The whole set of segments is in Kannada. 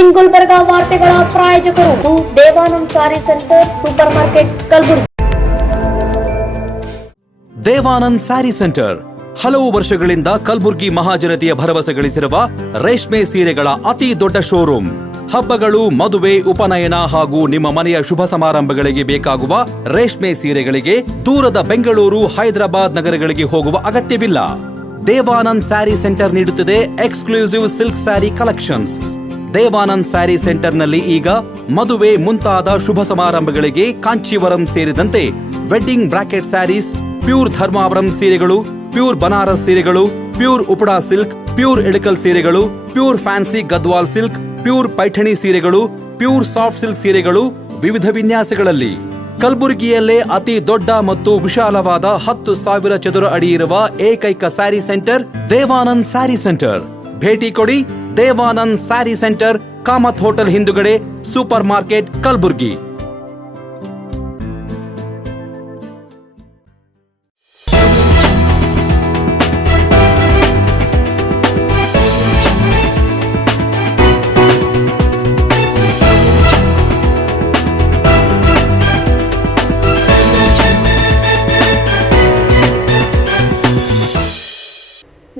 ಇನ್ ಗುಲ್ಬರ್ಗಾ ವಾರ್ತೆಗಳ ಪ್ರಾಯೋಜಕರು Devanand sari centre supermarket Kalaburagi. Devanand sari centre ಹಲವು ವರ್ಷಗಳಿಂದ ಕಲಬುರಗಿ ಮಹಾಜನತೆಯ ಭರವಸೆ ಗಳಿಸಿರುವ ರೇಷ್ಮೆ ಸೀರೆಗಳ ಅತಿ ದೊಡ್ಡ ಶೋರೂಮ್. ಹಬ್ಬಗಳು, ಮದುವೆ, ಉಪನಯನ ಹಾಗೂ ನಿಮ್ಮ ಮನೆಯ ಶುಭ ಸಮಾರಂಭಗಳಿಗೆ ಬೇಕಾಗುವ ರೇಷ್ಮೆ ಸೀರೆಗಳಿಗೆ ದೂರದ ಬೆಂಗಳೂರು, ಹೈದರಾಬಾದ್ ನಗರಗಳಿಗೆ ಹೋಗುವ ಅಗತ್ಯವಿಲ್ಲ. ದೇವಾನಂದ್ ಸ್ಯಾರಿ ಸೆಂಟರ್ ನೀಡುತ್ತಿದೆ exclusive silk sari collections. Devanand sari ಸೆಂಟರ್ನಲ್ಲಿ ಈಗ ಮದುವೆ ಮುಂತಾದ ಶುಭ ಸಮಾರಂಭಗಳಿಗೆ ಕಾಂಚೀವರಂ ಸೇರಿದಂತೆ wedding brocade saris, pure Dharmavaram ಸೀರೆಗಳು, ಪ್ಯೂರ್ ಬನಾರಸ್ ಸೀರೆಗಳು, pure Uppada silk, pure Ilkal ಸೀರೆಗಳು, pure fancy Gadwal silk, pure Paithani ಸೀರೆಗಳು, ಪ್ಯೂರ್ ಸಾಫ್ಟ್ ಸಿಲ್ಕ್ ಸೀರೆಗಳು ವಿವಿಧ ವಿನ್ಯಾಸಗಳಲ್ಲಿ. ಕಲಬುರಗಿಯಲ್ಲೇ ಅತಿ ದೊಡ್ಡ ಮತ್ತು ವಿಶಾಲವಾದ 10,000 ಚದುರ ಅಡಿ ಇರುವ ಏಕೈಕ ಸ್ಯಾರಿ ಸೆಂಟರ್ ದೇವಾನಂದ್ ಸ್ಯಾರಿ ಸೆಂಟರ್. ಭೇಟಿ ಕೊಡಿ. ದೇವಾನಂದ್ ಸ್ಯಾರಿ ಸೆಂಟರ್, ಕಾಮತ್ ಹೋಟೆಲ್ ಹಿಂದುಗಡೆ, ಸೂಪರ್ ಮಾರ್ಕೆಟ್, ಕಲಬುರಗಿ.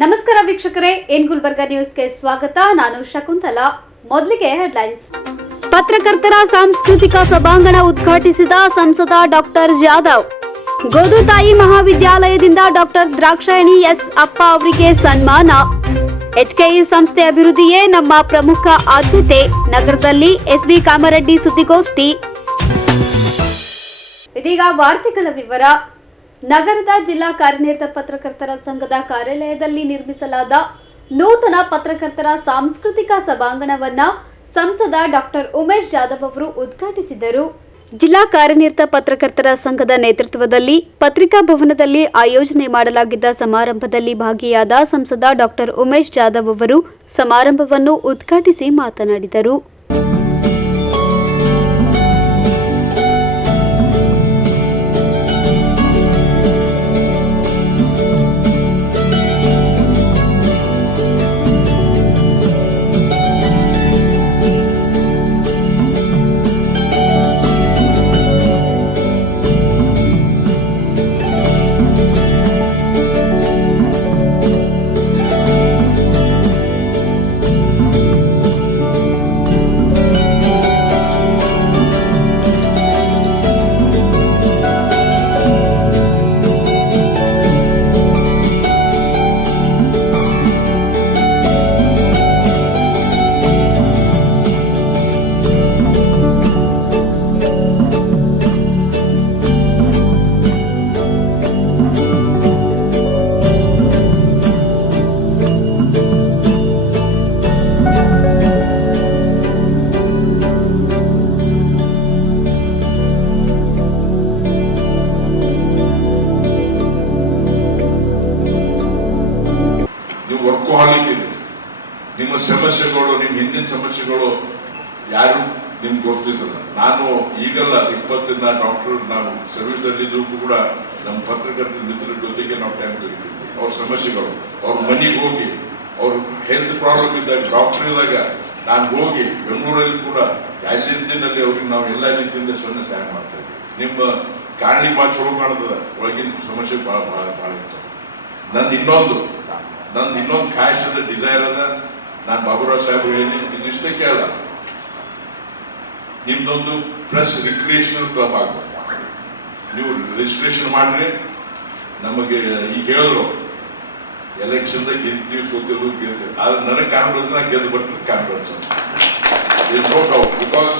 ನಮಸ್ಕಾರ ವೀಕ್ಷಕರೇ, ಇನ್ ಗುಲ್ಬರ್ಗಾ ನ್ಯೂಸ್ಗೆ ಸ್ವಾಗತ. ನಾನು ಶಕುಂತಲಾ. ಮೊದಲಿಗೆ ಹೆಡ್ಲೈನ್ಸ್. ಪತ್ರಕರ್ತರ ಸಾಂಸ್ಕೃತಿಕ ಸಭಾಂಗಣ ಉದ್ಘಾಟಿಸಿದ ಸಂಸದ ಡಾಕ್ಟರ್ ಜಾಧವ್. ಗೋದುತಾಯಿ ಮಹಾವಿದ್ಯಾಲಯದಿಂದ ಡಾಕ್ಟರ್ ದ್ರಾಕ್ಷಾಯಣಿ ಎಸ್ ಅಪ್ಪ ಅವರಿಗೆ ಸನ್ಮಾನ. ಎಚ್ಕೆಇ ಸಂಸ್ಥೆ ಅಭಿವೃದ್ಧಿಯೇ ನಮ್ಮ ಪ್ರಮುಖ ಆದ್ಯತೆ. ನಗರದಲ್ಲಿ ಎಸ್ಬಿ ಕಾಮರೆಡ್ಡಿ ಸುದ್ದಿಗೋಷ್ಠಿ. ಇದೀಗ ವಾರ್ತೆಗಳ ವಿವರ. ನಗರದ ಜಿಲ್ಲಾ ಕಾರ್ಯನಿರತ ಪತ್ರಕರ್ತರ ಸಂಘದ ಕಾರ್ಯಾಲಯದಲ್ಲಿ ನಿರ್ಮಿಸಲಾದ ನೂತನ ಪತ್ರಕರ್ತರ ಸಾಂಸ್ಕೃತಿಕ ಸಭಾಂಗಣವನ್ನ ಸಂಸದ ಡಾಕ್ಟರ್ ಉಮೇಶ್ ಜಾಧವ್ ಅವರು ಉದ್ಘಾಟಿಸಿದರು. ಜಿಲ್ಲಾ ಕಾರ್ಯನಿರತ ಪತ್ರಕರ್ತರ ಸಂಘದ ನೇತೃತ್ವದಲ್ಲಿ ಪತ್ರಿಕಾ ಭವನದಲ್ಲಿ ಆಯೋಜನೆ ಮಾಡಲಾಗಿದ್ದ ಸಮಾರಂಭದಲ್ಲಿ ಭಾಗಿಯಾದ ಸಂಸದ ಡಾಕ್ಟರ್ ಉಮೇಶ್ ಜಾಧವ್ ಅವರು ಸಮಾರಂಭವನ್ನು ಉದ್ಘಾಟಿಸಿ ಮಾತನಾಡಿದರು. ನಿಮ್ಮ ಸಮಸ್ಯೆಗಳು, ನಿಮ್ಮ ಹಿಂದಿನ ಸಮಸ್ಯೆಗಳು ಯಾರು ನಿಮ್ಗೆ ಗೊತ್ತಿರಲ್ಲ. ನಾನು ಈಗಲ್ಲ, 20 ಡಾಕ್ಟರ್ ನಾವು ಸರ್ವಿಸ್ ನಲ್ಲಿದ್ದು ಕೂಡ ನಮ್ಮ ಪತ್ರಕರ್ತರ ಮಿತ್ರರ ಜೊತೆಗೆ ನಾವು ಟೈಮ್ ತೆಗಿತೀವಿ. ಅವ್ರ ಸಮಸ್ಯೆಗಳು, ಅವ್ರ ಮನೆಗೆ ಹೋಗಿ, ಅವ್ರ ಹೆಲ್ತ್ ಪ್ರಾಬ್ಲಮ್ ಇದ್ದಾಗ, ಡಾಕ್ಟರ್ ಇದ್ದಾಗ ನಾನು ಹೋಗಿ ಬೆಂಗಳೂರಲ್ಲಿ ಕೂಡ ಅಲ್ಲಿ ರೀತಿಯಲ್ಲಿ ಅವ್ರಿಗೆ ನಾವು ಎಲ್ಲ ರೀತಿಯಿಂದ ಸಹಾಯ ಮಾಡ್ತಾ ಇದ್ದೀವಿ. ನಿಮ್ಮ ಕಾರಣಿ ಭಾಳ ಚಲೋ ಕಾಣ್ತದೆ, ಒಳಗಿನ ಸಮಸ್ಯೆ ಭಾಳ ಭಾಳ ಭಾಳ ಇರ್ತದೆ. ನಂದು ಇನ್ನೊಂದು ಖಾಯಶ್ ಅದ, ಡಿಸೈರ್ ಅದ. ನಾನು ಬಾಬುರಾವ್ ಸಾಹೇಬ್ ಹೇಳಿ ಇದಿಷ್ಟೇ ಕೇಳ, ನಿಮ್ದೊಂದು ಪ್ರೆಸ್ ರಿಕ್ರಿಯೇಷನಲ್ ಕ್ಲಬ್ ಆಗ್ಬೇಕು. ನೀವು ರಿಜಿಸ್ಟ್ರೇಷನ್ ಮಾಡ್ರಿ. ನಮಗೆ ಈಗ ಹೇಳಿದ್ರು ಎಲೆಕ್ಷನ್ದಾಗ ಗೆಲ್ತೀವಿ, ಸೋತಿರು, ಗೆಲ್ತೀವಿ. ಆದ್ರೆ ನನಗೆ ಕಾನ್ಫಿಡೆನ್ಸ್ ಗೆದ್ದು ಬರ್ತದೆ. Confidence no doubt. ಬಿಕಾಸ್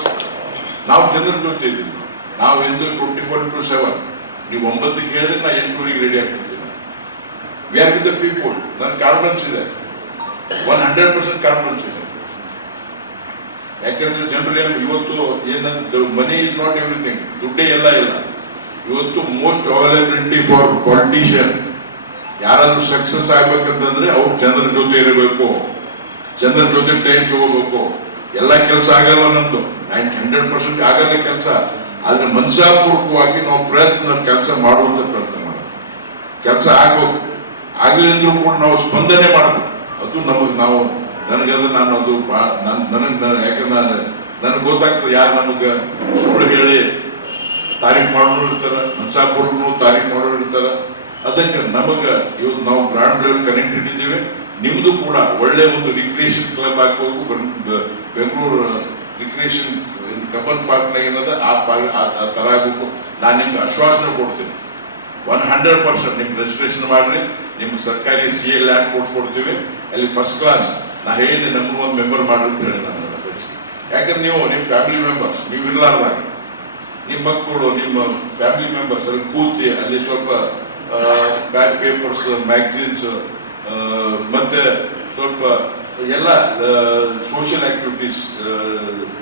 ನಾವು ಜನರ ಜೊತೆ ಇದ್ದೀವಿ. ನಾವು ಎಂದು 24/7 ನೀವು 9ಕ್ಕೆ ಹೇಳಿದ್ರೆ ನಾ 8:00 ರೆಡಿ ಆಗ್ಬಿಡ್ತೀನಿ. We are with the people. ನನ್ನ ಕಾನ್ಫಿಡೆನ್ಸ್ ಇದೆ, 100% ಕಾನ್ಫಿಡೆನ್ಸ್ ಇದೆ. ಯಾಕೆಂದ್ರೆ ಜನರು ಇವತ್ತು ಏನಂತ, ಮನಿ ಇಸ್ ನಾಟ್ ಎವ್ರಿಥಿಂಗ್, ದುಡ್ಡೇ ಎಲ್ಲ ಇಲ್ಲ. ಇವತ್ತು ಮೋಸ್ಟ್ ಅವೈಲಬಿಲಿಟಿ ಫಾರ್ ಪಾಲಿಟಿಷಿಯನ್ ಯಾರಾದ್ರೂ ಸಕ್ಸಸ್ ಆಗ್ಬೇಕಂತಂದ್ರೆ ಅವ್ರು ಜನರ ಜೊತೆ ಇರಬೇಕು, ಜನರ ಜೊತೆ ಟೈಮ್ ತಗೋಬೇಕು. ಎಲ್ಲ ಕೆಲಸ ಆಗಲ್ಲ, ನಮ್ದು 100% ಆಗಲ್ಲ ಕೆಲಸ. ಆದ್ರೆ ಮನಸಾಪೂರ್ವಕವಾಗಿ ನಾವು ಕೆಲಸ ಮಾಡುವಂತ ಪ್ರಯತ್ನ ಮಾಡೋದು. ಕೆಲಸ ಆಗ್ಬೇಕು. ಆಗ್ಲಿ ಅಂದ್ರೂ ಕೂಡ ನಾವು ಸ್ಪಂದನೆ ಮಾಡಬೇಕು. ಅದು ನಮಗೆ ನಾವು ನನಗದು ನಾನು ಅದು ಯಾಕಂದ್ರೆ ನನಗೆ ಗೊತ್ತಾಗ್ತದೆ ಯಾರು ನಮಗೆ ಸುಳ್ಳು ಹೇಳಿ ತಾರೀಫ್ ಮಾಡೋರು ಇರ್ತಾರೆ, ಮನ್ಸಾಪುರನು ತಾರೀಫ್ ಮಾಡೋರು ಇರ್ತಾರೆ. ಅದಕ್ಕೆ ನಮಗೆ ಇವತ್ತು ನಾವು ಗ್ರೌಂಡ್ ಲೆವೆಲ್ ಕನೆಕ್ಟೆಡ್ ಇದ್ದೀವಿ. ನಿಮ್ದು ಕೂಡ ಒಳ್ಳೆ ಒಂದು ರಿಕ್ರಿಯೇಷನ್ ಕ್ಲಬ್ ಹಾಕೋದು ಬೆಂಗಳೂರು ರಿಕ್ರಿಯೇಷನ್ ಕಬ್ಬನ್ ಪಾರ್ಕ್ನಾಗ ಏನದ ಆ ತರ ಆಗಬೇಕು. ನಾನು ನಿಮ್ಗೆ ಆಶ್ವಾಸನೆ ಕೊಡ್ತೀನಿ, 100% ನಿಮ್ಗೆ ರಿಜಿಸ್ಟ್ರೇಷನ್ ಮಾಡ್ರಿ. ನಿಮ್ಗೆ ಸರ್ಕಾರಿ CA ಲ್ಯಾಂಡ್ ಕೊಡ್ಸ್ಕೊಡ್ತೀವಿ. ಅಲ್ಲಿ ಫಸ್ಟ್ ಕ್ಲಾಸ್ ನಾ ಹೇಳಿ ನಮ್ಗೆ ಒಂದು ಮೆಂಬರ್ ಮಾಡ್ರಿ ಅಂತ ಹೇಳಿ ನಾನು. ಯಾಕಂದ್ರೆ ನೀವು ನಿಮ್ಮ ಫ್ಯಾಮಿಲಿ ಮೆಂಬರ್ಸ್ ನೀವು ಇರ್ಲಾರ್ದಾಗ ನಿಮ್ಮ ಮಕ್ಕಳು ನಿಮ್ಮ ಫ್ಯಾಮಿಲಿ ಮೆಂಬರ್ಸ್ ಅಲ್ಲಿ ಕೂತಿ ಅಲ್ಲಿ ಸ್ವಲ್ಪ ಬ್ಯಾಕ್ ಪೇಪರ್ಸ್, ಮ್ಯಾಗಝಿನ್ಸ್ ಮತ್ತೆ ಸ್ವಲ್ಪ ಎಲ್ಲ ಸೋಷಿಯಲ್ ಆಕ್ಟಿವಿಟೀಸ್,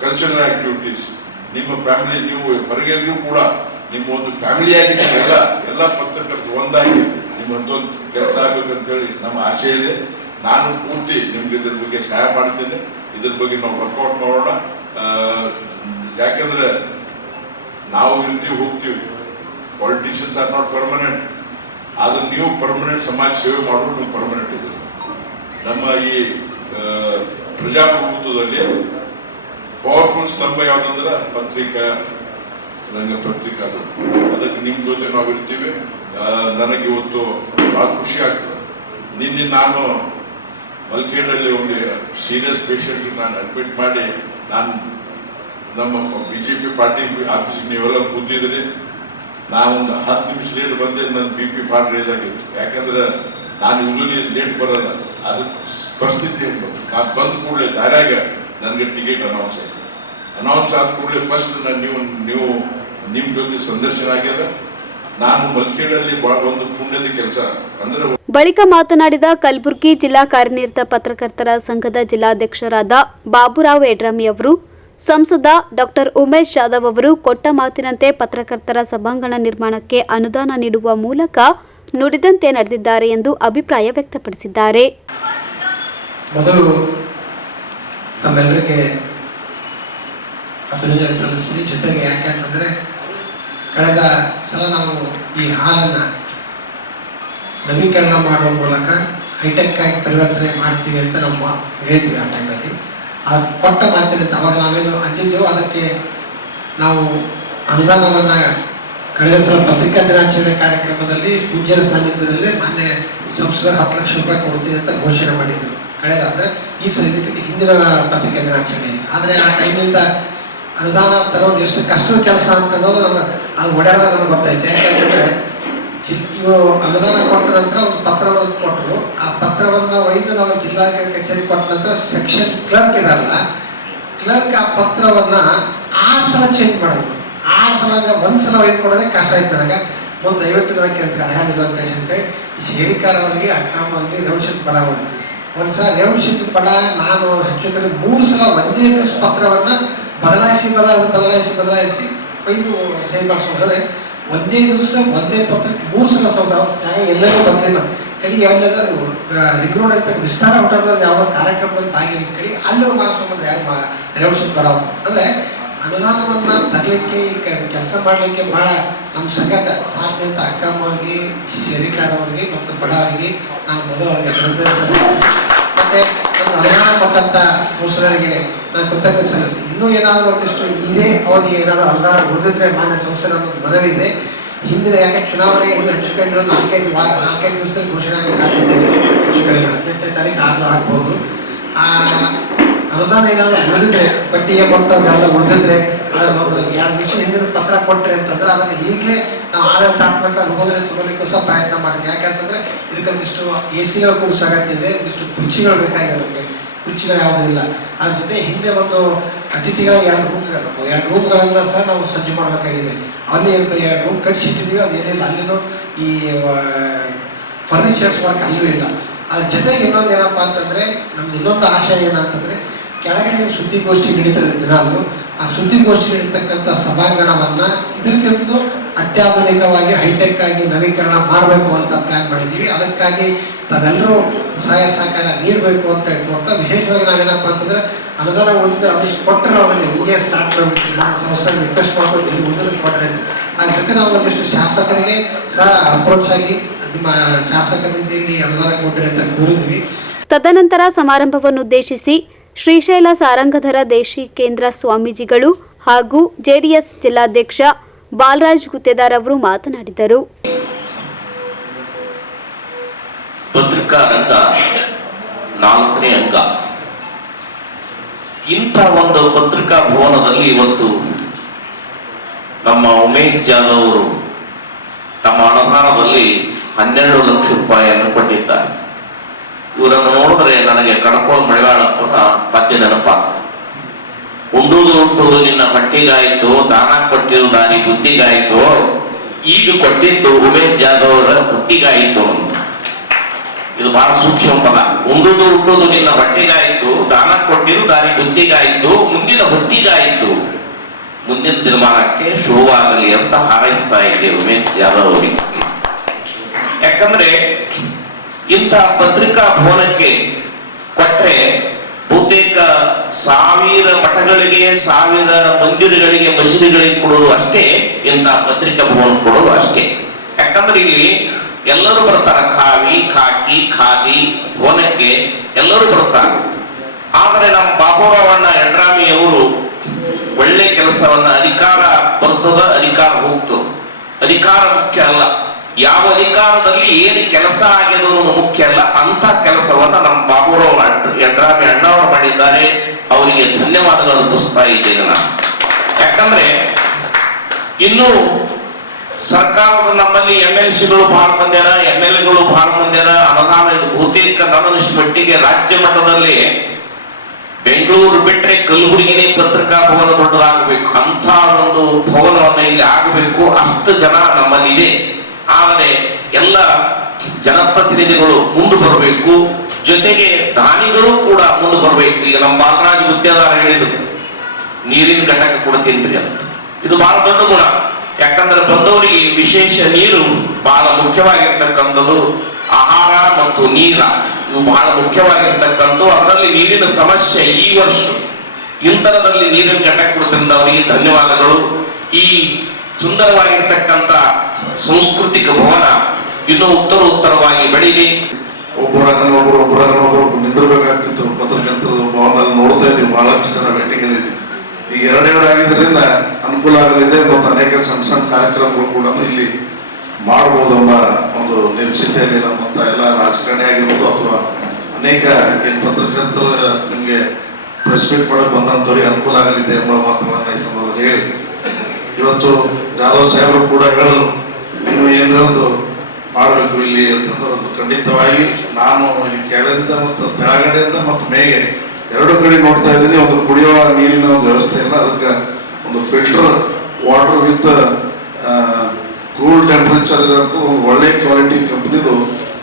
ಕಲ್ಚರಲ್ ಆಕ್ಟಿವಿಟೀಸ್ ನಿಮ್ಮ ಫ್ಯಾಮಿಲಿ ನೀವು ಹೊರಗೆಲ್ಲರೂ ಕೂಡ ನಿಮ್ಮ ಒಂದು ಫ್ಯಾಮಿಲಿಯಾಗಿ ಎಲ್ಲ ಪತ್ರಕರ್ತರು ಒಂದಾಗಿ ನಿಮ್ಮೊಂದೊಂದು ಕೆಲಸ ಆಗ್ಬೇಕಂತೇಳಿ ನಮ್ಮ ಆಶೆ ಇದೆ. ನಾನು ಪೂರ್ತಿ ನಿಮ್ಗೆ ಇದ್ರ ಬಗ್ಗೆ ಸಹಾಯ ಮಾಡ್ತೇನೆ. ಇದ್ರ ಬಗ್ಗೆ ನಾವು ವರ್ಕೌಟ್ ಮಾಡೋಣ. ಯಾಕಂದ್ರೆ ನಾವು ಇರ್ತೀವಿ ಹೋಗ್ತೀವಿ, ಪಾಲಿಟಿಷಿಯನ್ಸ್ ಆರ್ ನಾಟ್ ಪರ್ಮನೆಂಟ್. ಆದ್ರೆ ನೀವು ಪರ್ಮನೆಂಟ್ ಸಮಾಜ ಸೇವೆ ಮಾಡೋರು ನೀವು ಪರ್ಮನೆಂಟ್ ಇದ್ದೀರಿ. ನಮ್ಮ ಈ ಪ್ರಜಾಪ್ರಭುತ್ವದಲ್ಲಿ ಪವರ್ಫುಲ್ ಸ್ತಂಭ ಯಾವುದಂದ್ರೆ ಪತ್ರಿಕಾ ರಂಗ ಪತ್ರಿಕಾ. ಅದು ಅದಕ್ಕೆ ನಿಮ್ಮ ಜೊತೆ ನಾವು ಇರ್ತೀವಿ. ನನಗೆ ಇವತ್ತು ಭಾಳ ಖುಷಿ ಆಗ್ತದೆ. ನಿನ್ನೆ ನಾನು ಮಲ್ಕೇಡಲ್ಲಿ ಒಂದು ಸೀರಿಯಸ್ ಪೇಷಂಟ್ಗೆ ನಾನು ಅಡ್ಮಿಟ್ ಮಾಡಿ ನಾನು ನಮ್ಮ BJP ಪಾರ್ಟಿ ಆಫೀಸಿಗೆ ನೀವೆಲ್ಲ ಕೂತಿದ್ರಿ. ನಾನೊಂದು 10 ನಿಮಿಷ ಲೇಟ್ ಬಂದೆ. ನನ್ನ BP ಭಾಳ ರೇಜ್ ಆಗಿತ್ತು. ಯಾಕಂದ್ರೆ ನಾನು ಯೂಶಲಿ ಲೇಟ್ ಬರಲ್ಲ. ಅದು ಪರಿಸ್ಥಿತಿ ನಾನು ಬಂದ ಕೂಡಲೇ ದಾರ್ಯಾಗ ನನಗೆ ಟಿಕೆಟ್ ಅನೌನ್ಸ್ ಆಯಿತು. ಅನೌನ್ಸ್ ಆದ ಕೂಡಲೇ ಫಸ್ಟ್ ನೀವು ನಿಮ್ಮ ಜೊತೆ ಸಂದರ್ಶನ ಆಗ್ಯದ. ನಾನು ಮಲ್ಕೇಡಲ್ಲಿ ಒಂದು ಪುಣ್ಯದ ಕೆಲಸ ಅಂದ್ರೆ. ಬಳಿಕ ಮಾತನಾಡಿದ ಕಲಬುರಗಿ ಜಿಲ್ಲಾ ಕಾರ್ಯನಿರತ ಪತ್ರಕರ್ತರ ಸಂಘದ ಜಿಲ್ಲಾಧ್ಯಕ್ಷರಾದ ಬಾಬುರಾವ್ ಯಡ್ರಾಮಿ ಅವರು, ಸಂಸದ ಡಾಕ್ಟರ್ ಉಮೇಶ್ ಜಾಧವ್ ಅವರು ಕೊಟ್ಟ ಮಾತಿನಂತೆ ಪತ್ರಕರ್ತರ ಸಭಾಂಗಣ ನಿರ್ಮಾಣಕ್ಕೆ ಅನುದಾನ ನೀಡುವ ಮೂಲಕ ನುಡಿದಂತೆ ನಡೆದಿದ್ದಾರೆ ಎಂದು ಅಭಿಪ್ರಾಯ ವ್ಯಕ್ತಪಡಿಸಿದ್ದಾರೆ. ಮೊದಲು ತಮ್ಮೆಲ್ಲರಿಗೆ ಅಭಿನಂದನೆ ಸಲ್ಲಿಸ್ತೀನಿ. ಜೊತೆಗೆ ಯಾಕೆಂತಂದರೆ ಕಳೆದ ಸಲ ನಾವು ಈ ಹಾಲನ್ನು ನವೀಕರಣ ಮಾಡುವ ಮೂಲಕ ಹೈಟೆಕ್ ಆಗಿ ಪರಿವರ್ತನೆ ಮಾಡ್ತೀವಿ ಅಂತ ನಾವು ಹೇಳಿದ್ವಿ. ಆ ಟೈಮಲ್ಲಿ ಅದು ಕೊಟ್ಟ ಮಾತಿನಂತೆ ಅವಾಗ ನಾವೇನು ಅಂದಿದ್ದೆವು. ಅದಕ್ಕೆ ನಾವು ಅನುದಾನವನ್ನು ಕಳೆದ ಸಲ ಪತ್ರಿಕಾ ದಿನಾಚರಣೆ ಕಾರ್ಯಕ್ರಮದಲ್ಲಿ ಪೂಜ್ಯರ ಸಾನ್ನಿಧ್ಯದಲ್ಲಿ ಮಾನ್ಯ ಸಂಸದರು 10 ಲಕ್ಷ ರೂಪಾಯಿ ಕೊಡ್ತೀನಿ ಅಂತ ಘೋಷಣೆ ಮಾಡಿದ್ರು. ಕಳೆದ ಅಂದರೆ ಈ ಸಲ ಇದಕ್ಕಿಂತ ಹಿಂದಿನ ಪತ್ರಿಕಾ ದಿನಾಚರಣೆಯಲ್ಲಿ. ಆದರೆ ಆ ಟೈಮಿಂದ ಅನುದಾನ ತರೋದು ಎಷ್ಟು ಕಷ್ಟದ ಕೆಲಸ ಅಂತ ಅನ್ನೋದು ಅದು ಓಡಾಡೋದು ನನಗೆ ಗೊತ್ತಾಯ್ತು. ಯಾಕೆಂತಂದರೆ ಇವರು ಅನುದಾನ ಕೊಟ್ಟ ನಂತರ ಒಂದು ಪತ್ರವನ್ನು ಕೊಟ್ಟರು. ಆ ಪತ್ರವನ್ನು ಒಯ್ದು ನಾವು ಜಿಲ್ಲಾಧಿಕಾರಿ ಕಚೇರಿ ಕೊಟ್ಟ ನಂತರ ಸೆಕ್ಷನ್ ಕ್ಲರ್ಕ್ ಇದಾರಲ್ಲ, ಕ್ಲರ್ಕ್ ಆ ಪತ್ರವನ್ನು 6 ಸಲ ಚೇಂಜ್ ಮಾಡೋದು. 6 ಸಲ ಒಂದು ಸಲ ಒಯ್ದು ಕೊಡೋದೇ ಕಷ್ಟ ಆಯ್ತು ನನಗೆ. ಮುಂದೆ ದಯವಿಟ್ಟು ನನ್ನ ಕೆಲಸ ಆಗಲಿಲ್ಲ ಅಂತ ಹೇಳಿ ಶೇರಿಕಾರ್ ಅವರಿಗೆ, ಅಕ್ರಮ್ ಅವರಿಗೆ, ರೇವಣಸಿದ್ದಿ ಪಡ ಅವರು ಒಂದು ಸಲ ರೇವಣಸಿದ್ದಿ ಪಡ ನಾನು ಹೆಚ್ಚು ಕಡೆ 3 ಸಲ ಒಂದೇ ಪತ್ರವನ್ನು ಬದಲಾಯಿಸಿ ಒಯ್ದು ಸಹಿ ಮಾಡಿಸೋದಾದ್ರೆ ಒಂದೇ ದಿವಸ ಒಂದೇ ಪತ್ರ 3 ಸಲ ಜಾಗ ಎಲ್ಲರೂ ಬರ್ತೀನಿ. ಕಡೆಗೆ ಯಾವೆಲ್ಲ ರಿಂಗ್ ರೋಡ್ ಅಂತ ವಿಸ್ತಾರ ಹೊಟ್ಟದಲ್ಲಿ ಯಾವ ಕಾರ್ಯಕ್ರಮದಲ್ಲಿ ಭಾಗಿ ಕಡೆಗೆ ಅಲ್ಲೂ ಮಾಡಿಸ್ಕೊಂಬಂದು ಯಾರು ರೇವಣಸಿದ್ದಿ ಪಡ ಅವರು. ಅಂದರೆ ಅನುದಾನವನ್ನು ತರಲಿಕ್ಕೆ ಕೆಲಸ ಮಾಡಲಿಕ್ಕೆ ಭಾಳ ನಮ್ಮ ಸಂಘಟ ಸಾಧ್ಯ ಅಂತ ಅಕ್ರಮ್ ಅವರಿಗೆ, ಶೇರಿಕಾರ್ ಅವರಿಗೆ ಮತ್ತು ಬಡ ಅವರಿಗೆ ನಾನು ಮೊದಲು ಅವರಿಗೆ ಅಭಿನಂದನೆ ಸಲ್ಲಿಸ್ತೀನಿ. ಮತ್ತು ನನ್ನ ಅನುದಾನ ಕೊಟ್ಟಂಥ ಸಂಸದರಿಗೆ ನಾನು ಕೃತಜ್ಞತೆ ಸಲ್ಲಿಸ್ತೀನಿ. ಇನ್ನೂ ಏನಾದರೂ ಒಂದಿಷ್ಟು ಇದೇ ಅವಧಿ ಏನಾದರೂ ಅನುದಾನ ಉಳಿದಿದ್ರೆ ಮಾನ್ಯ ಸಂಸದ ಅನ್ನೋದು ಮನವಿ ಇದೆ. ಹಿಂದಿನ ಯಾಕೆ ಚುನಾವಣೆ ಇನ್ನೂ ಹೆಚ್ಚು ಕಡಿಮೆ 4-5 ದಿವಸದಲ್ಲಿ ಘೋಷಣೆ ಆಗೋ ಸಾಧ್ಯತೆ ಇದೆ. ಹೆಚ್ಚು ಕಡಿಮೆ 18ನೇ ತಾರೀಕು ಆಗ್ಬೋದು. ಆ ಅನುದಾನ ಏನಾದರೂ ಉಳಿದಿದ್ರೆ ಪಟ್ಟಿಗೆ ಮೊತ್ತ ಎಲ್ಲ ಉಳಿದಿದ್ರೆ ಅದೊಂದು 2 ನಿಮಿಷ ಹಿಂದಿನ ಪತ್ರ ಕೊಟ್ಟರೆ ಅಂತಂದ್ರೆ ಅದನ್ನು ಈಗಲೇ ನಾವು ಆಡಳಿತಾತ್ಮಕ ಅನುಮೋದನೆ ತಗೊಳ್ಳಿಕ್ಕೂ ಸಹ ಪ್ರಯತ್ನ ಮಾಡ್ತೀವಿ. ಯಾಕಂತಂದ್ರೆ ಇದಕ್ಕೊಂದಿಷ್ಟು AC ಗಳು ಕೂಡಿಸೋ ಅಗತ್ಯ ಇದೆ. ಇಷ್ಟು ಕುರ್ಚಿಗಳು ಬೇಕಾಗಿದೆ. ನಮಗೆ ಕುರ್ಚಿಗಳು ಯಾವುದಿಲ್ಲ. ಅದ್ರ ಜೊತೆ ಹಿಂದೆ ಒಂದು ಅತಿಥಿಗಳ 2 ರೂಮ್ಗಳನ್ನು ಸಹ ನಾವು ಸಜ್ಜು ಮಾಡಬೇಕಾಗಿದೆ. ಅಲ್ಲಿ 2 ರೂಮ್ ಕಟ್ಟಿಸಿಟ್ಟಿದ್ದೀವಿ. ಅದೇನಿಲ್ಲ, ಅಲ್ಲಿನೂ ಈ ಫರ್ನಿಚರ್ಸ್ ವರ್ಕ್ ಅಲ್ಲೂ ಇಲ್ಲ. ಅದ್ರ ಜೊತೆಗೆ ಇನ್ನೊಂದು ಏನಪ್ಪ ಅಂತಂದರೆ ನಮ್ದು ಇನ್ನೊಂದು ಆಶಯ ಏನಂತಂದರೆ ಕೆಳಗಡೆ ಸುದ್ದಿಗೋಷ್ಠಿ ನಡೀತದೆ ದಿನಾಲು. ಆ ಸುದ್ದಿಗೋಷ್ಠಿ ನಡೀತಕ್ಕಂಥ ಸಭಾಂಗಣವನ್ನು ಇದಕ್ಕಿಂತಲೂ ಅತ್ಯಾಧುನಿಕವಾಗಿ ಹೈಟೆಕ್ ಆಗಿ ನವೀಕರಣ ಮಾಡಬೇಕು ಅಂತ ಪ್ಲ್ಯಾನ್ ಮಾಡಿದ್ದೀವಿ. ಅದಕ್ಕಾಗಿ ತಾವೆಲ್ಲರೂ ಸಹಾಯ ಸಹಕಾರ ನೀಡಬೇಕು ಅಂತ ಹೇಳ್ಕೊಳ್ತಾ ವಿಶೇಷವಾಗಿ ನಾವೇನಪ್ಪ ಅಂತಂದರೆ ಅನುದಾನ ಉಳಿದಿದ್ರೆ ಅದಷ್ಟು ಕೊಟ್ಟರೆ ಅವರಿಗೆ ಹೀಗೆ ಸ್ಟಾರ್ಟ್ ಮಾಡಬೇಕು. ನಾನು ಸಂಸ್ಥೆ ರಿಕ್ವೆಸ್ಟ್ ಮಾಡ್ಬೋದು, ಇಲ್ಲಿ ಉಳಿದ್ರೆ ಕೊಟ್ಟರೆ ಅಂತ. ಅದ್ರ ಜೊತೆ ನಾವು ಒಂದಿಷ್ಟು ಶಾಸಕರಿಗೆ ಸಹ ಅಪ್ರೋಚ್ ಆಗಿ ನಿಮ್ಮ ಶಾಸಕ ನಿಧಿಯಲ್ಲಿ ಅನುದಾನ ಕೊಟ್ಟರೆ ಅಂತ ಕೋರಿದ್ವಿ. ತದನಂತರ ಸಮಾರಂಭವನ್ನುದ್ದೇಶಿಸಿ ಶ್ರೀಶೈಲ ಸಾರಂಗಧರ ದೇಶಿಕೇಂದ್ರ ಸ್ವಾಮೀಜಿಗಳು ಹಾಗೂ ಜೆಡಿಎಸ್ ಜಿಲ್ಲಾಧ್ಯಕ್ಷ ಬಾಲರಾಜ್ ಗುತ್ತೇದಾರ್ ಅವರು ಮಾತನಾಡಿದರು. ಪತ್ರಿಕಾ ರಂಗ 4ನೇ ಅಂಗ. ಇಂಥ ಒಂದು ಪತ್ರಿಕಾ ಭವನದಲ್ಲಿ ಇವತ್ತು ನಮ್ಮ ಉಮೇಶ್ ಜಾಧವ್ ಅವರು ತಮ್ಮ ಅನುದಾನದಲ್ಲಿ 12 ಲಕ್ಷ ರೂಪಾಯಿಯನ್ನು ಕೊಟ್ಟಿದ್ದಾರೆ. ಇವರನ್ನು ನೋಡಿದ್ರೆ ನನಗೆ ಕಡಕೋಳ ಮಳೆಗಾಳಪ್ಪನ ಪದ್ಯ ನೆನಪಾಗ್ತದೆ. ಉಂಡುವುದು ಹುಟ್ಟುವುದು ನಿನ್ನ ಹೊಟ್ಟಿಗಾಯಿತು, ದಾನ ಕೊಟ್ಟಿದ್ದು ದಾರಿ ಬುದ್ಧಿಗಾಯಿತು, ಈಗ ಕೊಟ್ಟಿದ್ದು ಉಮೇಶ್ ಜಾಧವ್ ಅವರ ಹೊತ್ತಿಗಾಯಿತು ಅಂತ. ಇದು ಬಹಳ ಸೂಕ್ಷ್ಮ ಪದ. ಉಂಡುವುದು ಹುಟ್ಟುವುದು ನಿನ್ನ ಹೊಟ್ಟಿಗಾಯಿತು, ದಾನ ಕೊಟ್ಟಿದ್ದು ದಾರಿ ಬುದ್ಧಿಗಾಯಿತು, ಮುಂದಿನ ಹೊತ್ತಿಗಾಯಿತು, ಮುಂದಿನ ದಿನಮಾನಕ್ಕೆ ಶುಭವಾಗಲಿ ಅಂತ ಹಾರೈಸ್ತಾ ಇದ್ದೆ ಉಮೇಶ್ ಜಾಧವ್ ಅವರಿಗೆ. ಯಾಕಂದ್ರೆ ಇಂಥ ಪತ್ರಿಕಾ ಭವನಕ್ಕೆ ಕೊಟ್ಟರೆ ಬಹುತೇಕ 1000 ಮಠಗಳಿಗೆ, 1000 ಮಂದಿರಗಳಿಗೆ, ಮಸೀದಿಗಳಿಗೆ ಕೊಡೋದು ಅಷ್ಟೇ, ಇಂಥ ಪತ್ರಿಕಾ ಭವನ ಕೊಡೋದು ಅಷ್ಟೇ. ಯಾಕಂದ್ರೆ ಇಲ್ಲಿ ಎಲ್ಲರೂ ಬರ್ತಾರೆ. ಕಾವಿ, ಖಾಕಿ, ಖಾದಿ ಭವನಕ್ಕೆ ಎಲ್ಲರೂ ಬರ್ತಾರೆ. ಆದರೆ ನಮ್ಮ ಬಾಬುರಾವಣ್ಣ ಯಡ್ರಾಮಿ ಅವರು ಒಳ್ಳೆ ಕೆಲಸವನ್ನ, ಅಧಿಕಾರ ಬರ್ತದ, ಅಧಿಕಾರ ಹೋಗ್ತದ, ಅಧಿಕಾರ ಮುಖ್ಯ ಅಲ್ಲ, ಯಾವ ಅಧಿಕಾರದಲ್ಲಿ ಏನು ಕೆಲಸ ಆಗಿದೆ ಅನ್ನೋದು ಮುಖ್ಯ ಅಲ್ಲ. ಅಂತ ಕೆಲಸವನ್ನ ನಮ್ಮ ಬಾಬುರಾವ್ ಯಡ್ರಾಮಿ ಅಣ್ಣವರು ಮಾಡಿದ್ದಾರೆ. ಅವರಿಗೆ ಧನ್ಯವಾದಗಳನ್ನು ಅರ್ಪಿಸ್ತಾ ಇದ್ದೇನೆ ನಾನು. ಯಾಕಂದ್ರೆ ಇನ್ನು ಸರ್ಕಾರದ ನಮ್ಮಲ್ಲಿ MLCಗಳು ಬಹಳ ಮಂದಿರ, MLAಗಳು ಬಹಳ ಮಂದಿರ, ಅನುದಾನ ಬಹುತೇಕ ನನ್ನ ಮಟ್ಟಿಗೆ ರಾಜ್ಯ ಮಟ್ಟದಲ್ಲಿ ಬೆಂಗಳೂರು ಬಿಟ್ರೆ ಕಲಬುರಗಿನೇ ಪತ್ರಿಕಾ ಭವನ ದೊಡ್ಡದಾಗಬೇಕು, ಅಂತ ಒಂದು ಭವನವನ್ನು ಇಲ್ಲಿ ಆಗಬೇಕು. ಅಷ್ಟು ಜನ ನಮ್ಮಲ್ಲಿ ಇದೆ. ಆದರೆ ಎಲ್ಲ ಜನಪ್ರತಿನಿಧಿಗಳು ಮುಂದೆ ಬರಬೇಕು, ಜೊತೆಗೆ ದಾನಿಗಳು ಕೂಡ ಮುಂದೆ ಬರಬೇಕು. ಈಗ ನಮ್ಮ ಬಾಲರಾಜ್ ಗುತ್ತೇದಾರ್ ಹೇಳಿದ್ರು ನೀರಿನ ಘಟಕ ಕೊಡ್ತೀನಿ ಅಂತ. ಇದು ಬಹಳ ದೊಡ್ಡ ಗುಣ. ಯಾಕಂದ್ರೆ ಬಂದವರಿಗೆ ವಿಶೇಷ ನೀರು ಬಹಳ ಮುಖ್ಯವಾಗಿರ್ತಕ್ಕಂಥದ್ದು. ಆಹಾರ ಮತ್ತು ನೀರ ಇವು ಬಹಳ ಮುಖ್ಯವಾಗಿರ್ತಕ್ಕಂಥ. ಅದರಲ್ಲಿ ನೀರಿನ ಸಮಸ್ಯೆ ಈ ವರ್ಷ ಇಂತರದಲ್ಲಿ ನೀರಿನ ಘಟಕ ಕೊಡ್ತಿದ್ದ ಅವರಿಗೆ ಧನ್ಯವಾದಗಳು. ಈ ಸುಂದರವಾಗಿರ್ತಕ್ಕಂಥ ಸಾಂಸ್ಕೃತಿಕ ಭವನ ಇನ್ನೂ ಉತ್ತರವಾಗಿ ಬೆಳೀಲಿ. ಒಬ್ಬರು ನಿಂದಿರ್ಬೇಕಾಗ್ತಿತ್ತು. ಪತ್ರಕರ್ತರ ಭವನದಲ್ಲಿ ನೋಡ್ತಾ ಇದ್ದೀವಿ, ಬಹಳಷ್ಟು ಜನ ವೇಟಿಂಗ್ ಅಲ್ಲಿ. ಈಗ 2 ಆಗಿದ್ರಿಂದ ಅನುಕೂಲ ಆಗಲಿದೆ ಮತ್ತು ಅನೇಕ ಸಣ್ಣ ಕಾರ್ಯಕ್ರಮಗಳು ಕೂಡ ಇಲ್ಲಿ ಮಾಡಬಹುದು ಎಂಬ ಒಂದು ನಿರೀಕ್ಷೆಯಲ್ಲಿ ನಮ್ಮಂತ ಎಲ್ಲ ರಾಜಕಾರಣಿ ಆಗಿರ್ಬೋದು ಅಥವಾ ಅನೇಕ ಏನು ಪತ್ರಕರ್ತರು ನಿಮಗೆ ಪ್ರೆಸ್ ಮೀಟ್ ಮಾಡಕ್ ಬಂದಂಥವ್ರಿಗೆ ಅನುಕೂಲ ಆಗಲಿದೆ ಎಂಬ ಮಾತುಗಳನ್ನ ಈ ಸಂದರ್ಭದಲ್ಲಿ ಹೇಳಿ, ಇವತ್ತು ಜಾಧವ್ ಸಾಹೇಬರು ಕೂಡ ಹೇಳಲು ನೀವು ಏನೋ ಒಂದು ಮಾಡಬೇಕು ಇಲ್ಲಿ ಅಂತಂದ್ರೆ ಖಂಡಿತವಾಗಿ ನಾನು ಇಲ್ಲಿ ಕೆಳಗಿಂದ ಮತ್ತು ತೆಳಗಡೆಯಿಂದ ಮತ್ತು ಮೇಗೆ 2 ಕಡೆ ನೋಡ್ತಾ ಇದ್ದೀನಿ. ಒಂದು ಕುಡಿಯುವ ನೀರಿನ ಒಂದು ವ್ಯವಸ್ಥೆ ಇಲ್ಲ, ಅದಕ್ಕೆ ಒಂದು filter water with cool temperature ಇರೋಂಥ ಒಂದು ಒಳ್ಳೆ ಕ್ವಾಲಿಟಿ ಕಂಪ್ನಿದು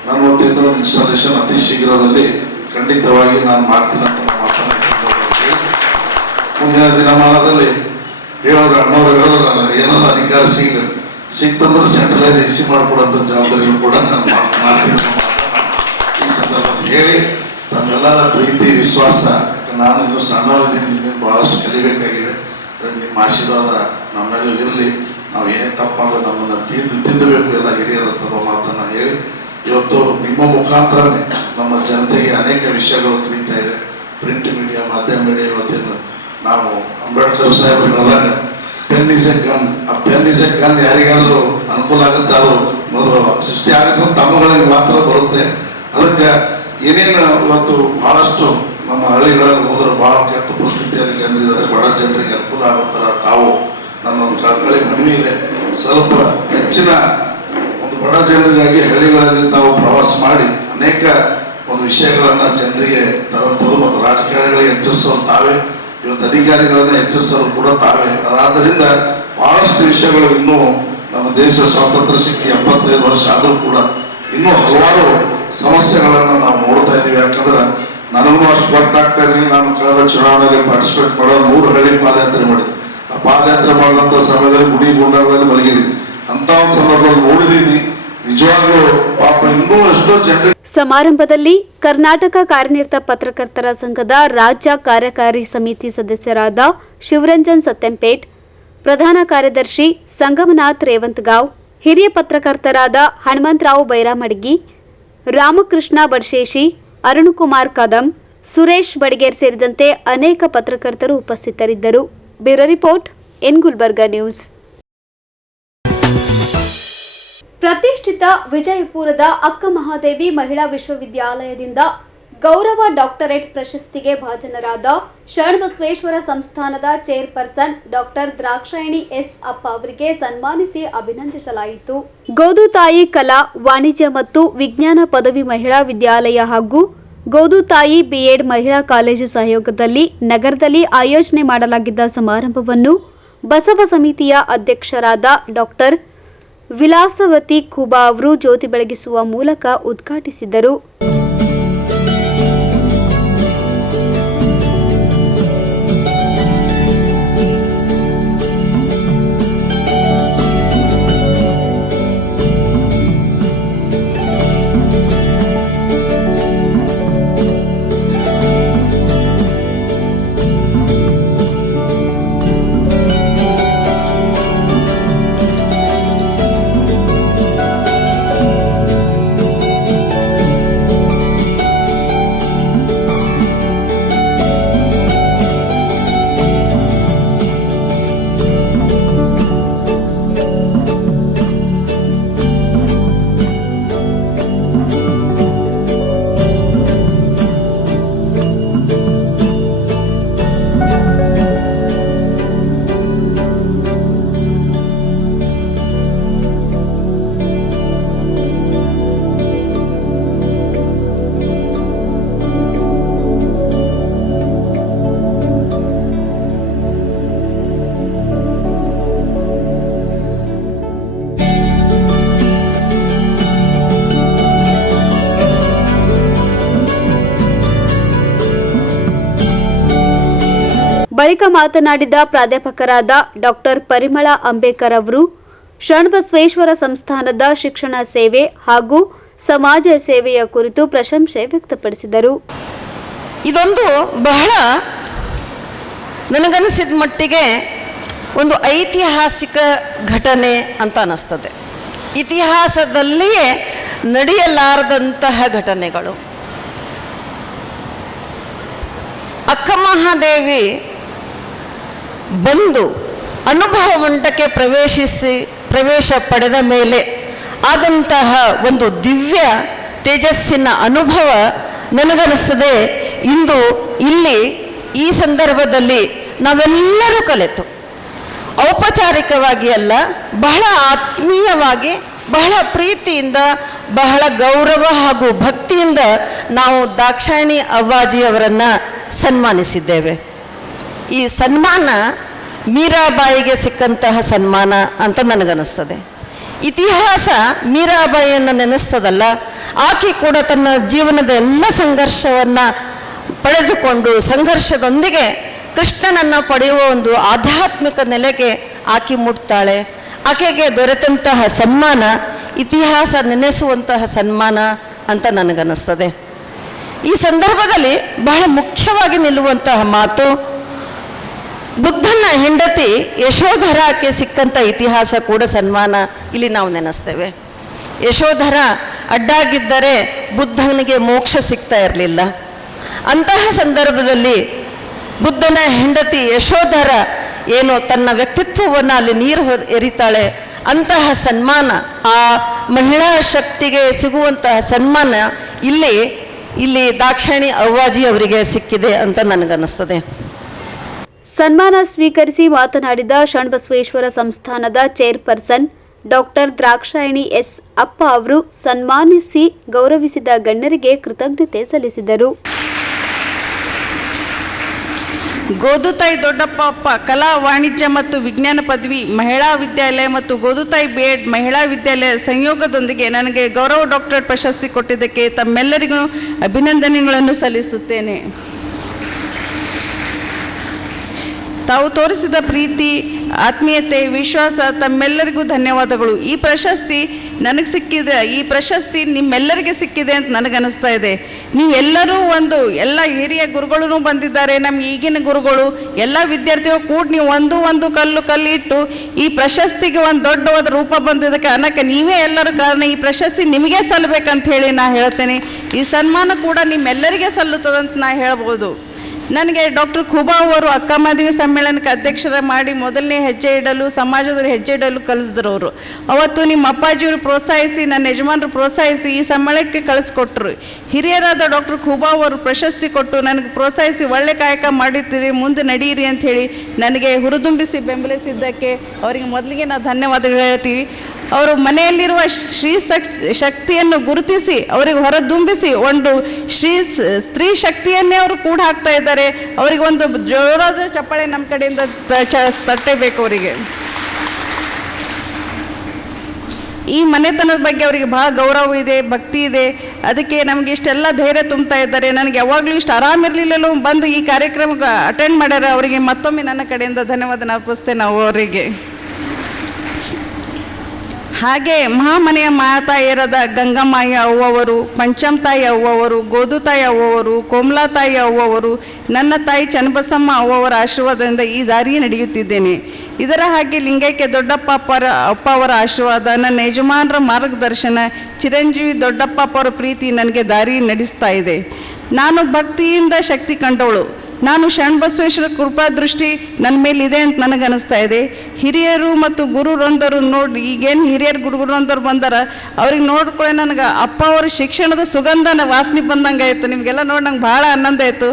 ನನ್ನ ವತಿಯಿಂದ ಒಂದು ಇನ್ಸ್ಟಾಲೇಷನ್ ಅತಿ ಶೀಘ್ರದಲ್ಲಿ ಖಂಡಿತವಾಗಿ ನಾನು ಮಾಡ್ತೀನಿ ಅಂತ ಮಾತನಾಡಿ ಮುಂದಿನ ದಿನಮಾನದಲ್ಲಿ ಹೇಳೋರು ಅಣ್ಣವ್ರು ಹೇಳೋರು ನನಗೆ ಏನಾದ್ರು ಅಧಿಕಾರ ಸಿಕ್ತಂದ್ರೆ ಸೆಂಟ್ರಲೈಸ್ AC ಮಾಡಿಕೊಡೋಂಥ ಜವಾಬ್ದಾರಿಗಳು ಕೂಡ ನಾನು ಮಾಡ್ತೀನಿ ಈ ಸಂದರ್ಭದಲ್ಲಿ ಹೇಳಿ, ತಮ್ಮೆಲ್ಲರ ಪ್ರೀತಿ ವಿಶ್ವಾಸ, ನಾನು ಇನ್ನೂ ಸಣ್ಣವರಿದ್ದೀನಿ, ನಿಮ್ಮಿಂದ ಬಹಳಷ್ಟು ಕಲಿಬೇಕಾಗಿದೆ. ಅದಕ್ಕೆ ನಿಮ್ಮ ಆಶೀರ್ವಾದ ನಮ್ಮೆಲ್ಲೂ ಇರಲಿ. ನಾವು ಏನೇ ತಪ್ಪು ಮಾಡಿದ್ರೆ ನಮ್ಮನ್ನು ತಿದ್ದಬೇಕು ಎಲ್ಲ ಹಿರಿಯರಂತ ಮಾತನ್ನು ಹೇಳಿ, ಇವತ್ತು ನಿಮ್ಮ ಮುಖಾಂತರನೇ ನಮ್ಮ ಜನತೆಗೆ ಅನೇಕ ವಿಷಯಗಳು ತಿಳಿತಾ ಇದೆ. ಪ್ರಿಂಟ್ ಮೀಡಿಯಾ, ಮಾಧ್ಯಮ ಮೀಡಿಯಾ, ಇವತ್ತೇನು ನಾವು ಅಂಬೇಡ್ಕರ್ ಸಾಹೇಬರು ಹೇಳಿದಾಗ ಪೆನ್ ಇಸ್ ಎ ಗನ್, ಆ ಪೆನ್ ಇಸ್ ಎ ಗನ್ ಯಾರಿಗಾದ್ರೂ ಅನುಕೂಲ ಆಗುತ್ತೆ, ಅದು ಮೊದಲು ಸೃಷ್ಟಿ ಆಗುತ್ತೆ ತಮ್ಮಗಳಿಗೆ ಮಾತ್ರ ಬರುತ್ತೆ. ಅದಕ್ಕೆ ಏನೇನು ಇವತ್ತು ಬಹಳಷ್ಟು ನಮ್ಮ ಹಳ್ಳಿಗಳಲ್ಲಿ ಹೋದ್ರೆ ಬಹಳ ಕೆಟ್ಟ ಪರಿಸ್ಥಿತಿಯಲ್ಲಿ ಜನರಿದ್ದಾರೆ, ಬಡ ಜನರಿಗೆ ಅನುಕೂಲ ಆಗೋ ಥರ ತಾವು ನನ್ನೊಂದು ಕಳಕಳಿ ಮನವಿ ಇದೆ. ಸ್ವಲ್ಪ ಹೆಚ್ಚಿನ ಒಂದು ಬಡ ಜನರಿಗಾಗಿ ಹಳ್ಳಿಗಳಲ್ಲಿ ತಾವು ಪ್ರವಾಸ ಮಾಡಿ ಅನೇಕ ಒಂದು ವಿಷಯಗಳನ್ನು ಜನರಿಗೆ ತರುವಂಥದ್ದು ಮತ್ತು ರಾಜಕಾರಣಿಗಳಿಗೆ ಎಚ್ಚರಿಸೋರು ತಾವೇ, ಇವತ್ತು ಅಧಿಕಾರಿಗಳನ್ನ ಎಚ್ಚರಿಸೋರು ಕೂಡ ತಾವೇ. ಅದಾದ್ದರಿಂದ ಬಹಳಷ್ಟು ವಿಷಯಗಳು ಇನ್ನೂ ನಮ್ಮ ದೇಶ ಸ್ವಾತಂತ್ರ್ಯ ಸಿಕ್ಕಿ 75 ವರ್ಷ ಆದರೂ ಕೂಡ ಇನ್ನೂ ಹಲವಾರು ಸಮಸ್ಯೆಗಳನ್ನು ನಾವು ನೋಡ್ತಾ ಇದ್ದೀವಿ. ಯಾಕಂದ್ರೆ ನನಗೂ ಅಷ್ಟು ಗೊತ್ತಾಗ್ತಾ ಇರಲಿಲ್ಲ. ನಾನು ಕಳೆದ ಚುನಾವಣೆಯಲ್ಲಿ ಪಾರ್ಟಿಸಿಪೇಟ್ ಮಾಡೋದು 3 ಹಳ್ಳಿ ಪಾದಯಾತ್ರೆ ಮಾಡಿದ್ದೆ. ಆ ಪಾದಯಾತ್ರೆ ಮಾಡಿದಂಥ ಸಮಯದಲ್ಲಿ ಗುಡಿ ಗುಂಡಗಳಲ್ಲಿ ಮಲಗಿದ್ದೀನಿ. ಅಂತ ಒಂದು ಸಂದರ್ಭದಲ್ಲಿ ನೋಡಿದ್ದೀನಿ. ನಿಜವಾಗ್ಲೂ ಪಾಪ ಇನ್ನೂ ಎಷ್ಟೋ ಜನರಿಗೆ. ಸಮಾರಂಭದಲ್ಲಿ ಕರ್ನಾಟಕ ಕಾರ್ಯನಿರತ ಪತ್ರಕರ್ತರ ಸಂಘದ ರಾಜ್ಯ ಕಾರ್ಯಕಾರಿ ಸಮಿತಿ ಸದಸ್ಯರಾದ ಶಿವರಂಜನ್ ಸತ್ಯಂಪೇಟ್, ಪ್ರಧಾನ ಕಾರ್ಯದರ್ಶಿ ಸಂಗಮನಾಥ್ ರೇವಂತಗಾಂವ್, ಹಿರಿಯ ಪತ್ರಕರ್ತರಾದ ಹನುಮಂತರಾವ್ ಬೈರಾಮಡ್ಗಿ, ರಾಮಕೃಷ್ಣ ಬಡ್ಶೇಶಿ, ಅರುಣಕುಮಾರ್ ಕದಂ, ಸುರೇಶ್ ಬಡಿಗೇರ್ ಸೇರಿದಂತೆ ಅನೇಕ ಪತ್ರಕರ್ತರು ಉಪಸ್ಥಿತರಿದ್ದರು. Bureau report in Gulbarga news. ಪ್ರತಿಷ್ಠಿತ ವಿಜಯಪುರದ ಅಕ್ಕ ಮಹಾದೇವಿ ಮಹಿಳಾ ವಿಶ್ವವಿದ್ಯಾಲಯದಿಂದ ಗೌರವ ಡಾಕ್ಟರೇಟ್ ಪ್ರಶಸ್ತಿಗೆ ಭಾಜನರಾದ ಶರಣಬಸವೇಶ್ವರ ಸಂಸ್ಥಾನದ chairperson doctor Drakshayani S Appa ಅವರಿಗೆ ಸನ್ಮಾನಿಸಿ ಅಭಿನಂದಿಸಲಾಯಿತು. ಗೋದುತಾಯಿ ಕಲಾ, ವಾಣಿಜ್ಯ ಮತ್ತು ವಿಜ್ಞಾನ ಪದವಿ ಮಹಿಳಾ ವಿದ್ಯಾಲಯ ಹಾಗೂ ಗೋದುತಾಯಿ ಬಿಎಡ್ ಮಹಿಳಾ ಕಾಲೇಜು ಸಹಯೋಗದಲ್ಲಿ ನಗರದಲ್ಲಿ ಆಯೋಜನೆ ಮಾಡಲಾಗಿದ್ದ ಸಮಾರಂಭವನ್ನು ಬಸವ ಸಮಿತಿಯ ಅಧ್ಯಕ್ಷರಾದ ಡಾಕ್ಟರ್ ವಿಲಾಸವತಿ ಖುಬಾ ಅವರು ಜ್ಯೋತಿ ಬೆಳಗಿಸುವ ಮೂಲಕ ಉದ್ಘಾಟಿಸಿದರು. ಬಳಿಕ ಮಾತನಾಡಿದ ಪ್ರಾಧ್ಯಾಪಕರಾದ ಡಾಕ್ಟರ್ ಪರಿಮಳ ಅಂಬೇಕರ್ ಅವರು ಶರಣಬಸವೇಶ್ವರ ಸಂಸ್ಥಾನದ ಶಿಕ್ಷಣ ಸೇವೆ ಹಾಗೂ ಸಮಾಜ ಸೇವೆಯ ಕುರಿತು ಪ್ರಶಂಸೆ ವ್ಯಕ್ತಪಡಿಸಿದರು. ಇದೊಂದು ಬಹಳ ನನಗನ್ನಿಸಿದ ಮಟ್ಟಿಗೆ ಒಂದು ಐತಿಹಾಸಿಕ ಘಟನೆ ಅಂತ ಅನ್ನಿಸ್ತದೆ. ಇತಿಹಾಸದಲ್ಲಿಯೇ ನಡೆಯಲಾರದಂತಹ ಘಟನೆಗಳು. ಅಕ್ಕ ಮಹಾದೇವಿ ಬಂದು ಅನುಭವ ಮಂಟಕ್ಕೆ ಪ್ರವೇಶ ಪಡೆದ ಮೇಲೆ ಆದಂತಹ ಒಂದು ದಿವ್ಯ ತೇಜಸ್ಸಿನ ಅನುಭವ ನನಗನ್ನಿಸ್ತದೆ ಇಂದು ಇಲ್ಲಿ ಈ ಸಂದರ್ಭದಲ್ಲಿ ನಾವೆಲ್ಲರೂ ಕಲಿತು ಔಪಚಾರಿಕವಾಗಿ ಅಲ್ಲ, ಬಹಳ ಆತ್ಮೀಯವಾಗಿ, ಬಹಳ ಪ್ರೀತಿಯಿಂದ, ಬಹಳ ಗೌರವ ಹಾಗೂ ಭಕ್ತಿಯಿಂದ ನಾವು ದಾಕ್ಷಾಯಿಣಿ ಅವ್ವಾಜಿಯವರನ್ನು ಸನ್ಮಾನಿಸಿದ್ದೇವೆ. ಈ ಸನ್ಮಾನ ಮೀರಾಬಾಯಿಗೆ ಸಿಕ್ಕಂತಹ ಸನ್ಮಾನ ಅಂತ ನನಗನ್ನಿಸ್ತದೆ. ಇತಿಹಾಸ ಮೀರಾಬಾಯಿಯನ್ನು ನೆನೆಸ್ತದಲ್ಲ, ಆಕೆ ಕೂಡ ತನ್ನ ಜೀವನದ ಎಲ್ಲ ಸಂಘರ್ಷವನ್ನು ಪಡೆದುಕೊಂಡು ಸಂಘರ್ಷದೊಂದಿಗೆ ಕೃಷ್ಣನನ್ನು ಪಡೆಯುವ ಒಂದು ಆಧ್ಯಾತ್ಮಿಕ ನೆಲೆಗೆ ಆಕೆ ಮುಟ್ತಾಳೆ. ಆಕೆಗೆ ದೊರೆತಂತಹ ಸನ್ಮಾನ ಇತಿಹಾಸ ನೆನೆಸುವಂತಹ ಸನ್ಮಾನ ಅಂತ ನನಗನ್ನಿಸ್ತದೆ. ಈ ಸಂದರ್ಭದಲ್ಲಿ ಬಹಳ ಮುಖ್ಯವಾಗಿ ನಿಲ್ಲುವಂತಹ ಮಾತು, ಬುದ್ಧನ ಹೆಂಡತಿ ಯಶೋಧರಾಕ್ಕೆ ಸಿಕ್ಕಂಥ ಇತಿಹಾಸ ಕೂಡ ಸನ್ಮಾನ ಇಲ್ಲಿ ನಾವು ನೆನೆಸ್ತೇವೆ. ಯಶೋಧರ ಅಡ್ಡಾಗಿದ್ದರೆ ಬುದ್ಧನಿಗೆ ಮೋಕ್ಷ ಸಿಗ್ತಾ ಇರಲಿಲ್ಲ. ಅಂತಹ ಸಂದರ್ಭದಲ್ಲಿ ಬುದ್ಧನ ಹೆಂಡತಿ ಯಶೋಧರ ಏನು ತನ್ನ ವ್ಯಕ್ತಿತ್ವವನ್ನು ಅಲ್ಲಿ ನೀರು ಎರಿತಾಳೆ. ಅಂತಹ ಸನ್ಮಾನ, ಆ ಮಹಿಳಾ ಶಕ್ತಿಗೆ ಸಿಗುವಂತಹ ಸನ್ಮಾನ ಇಲ್ಲಿ ದಾಕ್ಷಾಯಿಣಿ ಅವ್ವಾಜಿ ಅವರಿಗೆ ಸಿಕ್ಕಿದೆ ಅಂತ ನನಗನ್ನಿಸ್ತದೆ. ಸನ್ಮಾನ ಸ್ವೀಕರಿಸಿ ಮಾತನಾಡಿದ ಶರಣಬಸವೇಶ್ವರ ಸಂಸ್ಥಾನದ ಚೇರ್ಪರ್ಸನ್ ಡಾಕ್ಟರ್ ದ್ರಾಕ್ಷಾಯಣಿ ಎಸ್ ಅಪ್ಪ ಅವರು ಸನ್ಮಾನಿಸಿ ಗೌರವಿಸಿದ ಗಣ್ಯರಿಗೆ ಕೃತಜ್ಞತೆ ಸಲ್ಲಿಸಿದರು. ಗೋದುತಾಯಿ ದೊಡ್ಡಪ್ಪ ಅಪ್ಪ ಕಲಾ, ವಾಣಿಜ್ಯ ಮತ್ತು ವಿಜ್ಞಾನ ಪದವಿ ಮಹಿಳಾ ವಿದ್ಯಾಲಯ ಮತ್ತು ಗೋದುತಾಯಿ ಬಿಎಡ್ ಮಹಿಳಾ ವಿದ್ಯಾಲಯ ಸಂಯೋಗದೊಂದಿಗೆ ನನಗೆ ಗೌರವ ಡಾಕ್ಟರೇಟ್ ಪ್ರಶಸ್ತಿ ಕೊಟ್ಟಿದ್ದಕ್ಕೆ ತಮ್ಮೆಲ್ಲರಿಗೂ ಅಭಿನಂದನೆಗಳನ್ನು ಸಲ್ಲಿಸುತ್ತೇನೆ. ತಾವು ತೋರಿಸಿದ ಪ್ರೀತಿ ಆತ್ಮೀಯತೆ, ವಿಶ್ವಾಸ ತಮ್ಮೆಲ್ಲರಿಗೂ ಧನ್ಯವಾದಗಳು. ಈ ಪ್ರಶಸ್ತಿ ನನಗೆ ಸಿಕ್ಕಿದೆ, ಈ ಪ್ರಶಸ್ತಿ ನಿಮ್ಮೆಲ್ಲರಿಗೆ ಸಿಕ್ಕಿದೆ ಅಂತ ನನಗನ್ನಿಸ್ತಾ ಇದೆ. ನೀವೆಲ್ಲರೂ ಎಲ್ಲ ಹಿರಿಯ ಗುರುಗಳೂ ಬಂದಿದ್ದಾರೆ, ನಮ್ಮ ಈಗಿನ ಗುರುಗಳು, ಎಲ್ಲ ವಿದ್ಯಾರ್ಥಿಗಳು ಕೂಡ ನೀವು ಒಂದು ಕಲ್ಲಿಟ್ಟು ಈ ಪ್ರಶಸ್ತಿಗೆ ಒಂದು ದೊಡ್ಡವಾದ ರೂಪ ಬಂದಿದ್ದಕ್ಕೆ ಅನ್ನಕ್ಕೆ ನೀವೇ ಎಲ್ಲರೂ ಕಾರಣ. ಈ ಪ್ರಶಸ್ತಿ ನಿಮಗೆ ಸಲ್ಲಬೇಕಂತ ಹೇಳಿ ನಾ ಹೇಳ್ತೇನೆ. ಈ ಸನ್ಮಾನ ಕೂಡ ನಿಮ್ಮೆಲ್ಲರಿಗೆ ಸಲ್ಲುತ್ತದಂತ ನಾ ಹೇಳ್ಬೋದು. ನನಗೆ ಡಾಕ್ಟರ್ ಖೂಬಾ ಅವರು ಅಕ್ಕ ಮದುವೆ ಸಮ್ಮೇಳನಕ್ಕೆ ಅಧ್ಯಕ್ಷರ ಮಾಡಿ ಮೊದಲನೇ ಹೆಜ್ಜೆ ಇಡಲು, ಸಮಾಜದಲ್ಲಿ ಹೆಜ್ಜೆ ಇಡಲು ಕಲಿಸಿದ್ರು ಅವರು. ಅವತ್ತು ನಿಮ್ಮ ಅಪ್ಪಾಜಿಯವರು ಪ್ರೋತ್ಸಾಹಿಸಿ, ನನ್ನ ಯಜಮಾನರು ಪ್ರೋತ್ಸಾಹಿಸಿ ಈ ಸಮ್ಮೇಳನಕ್ಕೆ ಕಳಿಸ್ಕೊಟ್ರು. ಹಿರಿಯರಾದ ಡಾಕ್ಟರ್ ಖೂಬಾ ಅವರು ಪ್ರಶಸ್ತಿ ಕೊಟ್ಟು ನನಗೆ ಪ್ರೋತ್ಸಾಹಿಸಿ ಒಳ್ಳೆ ಕಾಯಕ ಮಾಡಿದ್ದೀರಿ, ಮುಂದೆ ನಡೀರಿ ಅಂತ ಹೇಳಿ ನನಗೆ ಹುರಿದುಂಬಿಸಿ ಬೆಂಬಲಿಸಿದ್ದಕ್ಕೆ ಅವರಿಗೆ ಮೊದಲಿಗೆ ನಾವು ಧನ್ಯವಾದಗಳು ಹೇಳ್ತೀವಿ. ಅವರು ಮನೆಯಲ್ಲಿರುವ ಶಕ್ತಿಯನ್ನು ಗುರುತಿಸಿ ಅವರಿಗೆ ಹೊರದುಂಬಿಸಿ ಒಂದು ಸ್ತ್ರೀ ಶಕ್ತಿಯನ್ನೇ ಅವರು ಕೂಡ ಹಾಕ್ತಾ ಇದ್ದಾರೆ. ಅವರಿಗೆ ಒಂದು ಜೋರಾದ ಚಪ್ಪಾಳೆ ನಮ್ಮ ಕಡೆಯಿಂದ ತಟ್ಟಬೇಕು. ಅವರಿಗೆ ಈ ಮನೆತನದ ಬಗ್ಗೆ ಅವರಿಗೆ ಭಾಳ ಗೌರವ ಇದೆ, ಭಕ್ತಿ ಇದೆ. ಅದಕ್ಕೆ ನಮಗೆ ಇಷ್ಟೆಲ್ಲ ಧೈರ್ಯ ತುಂಬ್ತಾ ಇದ್ದಾರೆ. ನನಗೆ ಯಾವಾಗಲೂ ಇಷ್ಟು ಆರಾಮಿರಲಿಲ್ಲೂ ಬಂದು ಈ ಕಾರ್ಯಕ್ರಮಕ್ಕೆ ಅಟೆಂಡ್ ಮಾಡ್ಯಾರ. ಅವರಿಗೆ ಮತ್ತೊಮ್ಮೆ ನನ್ನ ಕಡೆಯಿಂದ ಧನ್ಯವಾದ ಅರ್ಪಿಸ್ತೇನೆ ನಾವು ಅವರಿಗೆ. ಹಾಗೆ ಮಹಾಮನೆಯ ಮಾತಾಯರಾದ ಗಂಗಮ್ಮಾಯಿ ಅವ್ವವರು, ಪಂಚಮತಾಯಿ ಅವ್ವವರು, ಗೋದುತಾಯಿ ಅವ್ವವರು, ಕೋಮಲಾತಾಯಿ ಅವ್ವವರು, ನನ್ನ ತಾಯಿ ಚನ್ನಬಸಮ್ಮ ಅವ್ವವರ ಆಶೀರ್ವಾದದಿಂದ ಈ ದಾರಿ ನಡೆಯುತ್ತಿದ್ದೇನೆ. ಇದರ ಹಾಗೆ ಲಿಂಗೈಕ್ಯ ದೊಡ್ಡಪ್ಪ ಅಪ್ಪ ಅವರ ಆಶೀರ್ವಾದ, ನನ್ನ ಯಜಮಾನರ ಮಾರ್ಗದರ್ಶನ, ಚಿರಂಜೀವಿ ದೊಡ್ಡಪ್ಪ ಅವರ ಪ್ರೀತಿ ನನಗೆ ದಾರಿ ನಡೆಸ್ತಾ ಇದೆ. ನಾನು ಭಕ್ತಿಯಿಂದ ಶಕ್ತಿ ಕಂಡವಳು. ನಾನು ಶರಣಬಸವೇಶ್ವರ ಕೃಪಾ ದೃಷ್ಟಿ ನನ್ನ ಮೇಲಿದೆ ಅಂತ ನನಗನ್ನಿಸ್ತಾ ಇದೆ. ಹಿರಿಯರು ಮತ್ತು ಗುರುವೃಂದರು ನೋಡಿ, ಈಗೇನು ಹಿರಿಯರು ಗುರುವೃಂದರು ಬಂದಾರ ಅವ್ರಿಗೆ ನೋಡ್ಕೊಳ್ಳೆ ನನಗೆ ಅಪ್ಪ ಅವ್ರ ಶಿಕ್ಷಣದ ಸುಗಂಧನ ವಾಸನೆ ಬಂದಂಗೆ ಆಯಿತು. ನಿಮಗೆಲ್ಲ ನೋಡಿ ನಂಗೆ ಭಾಳ ಆನಂದ ಆಯಿತು.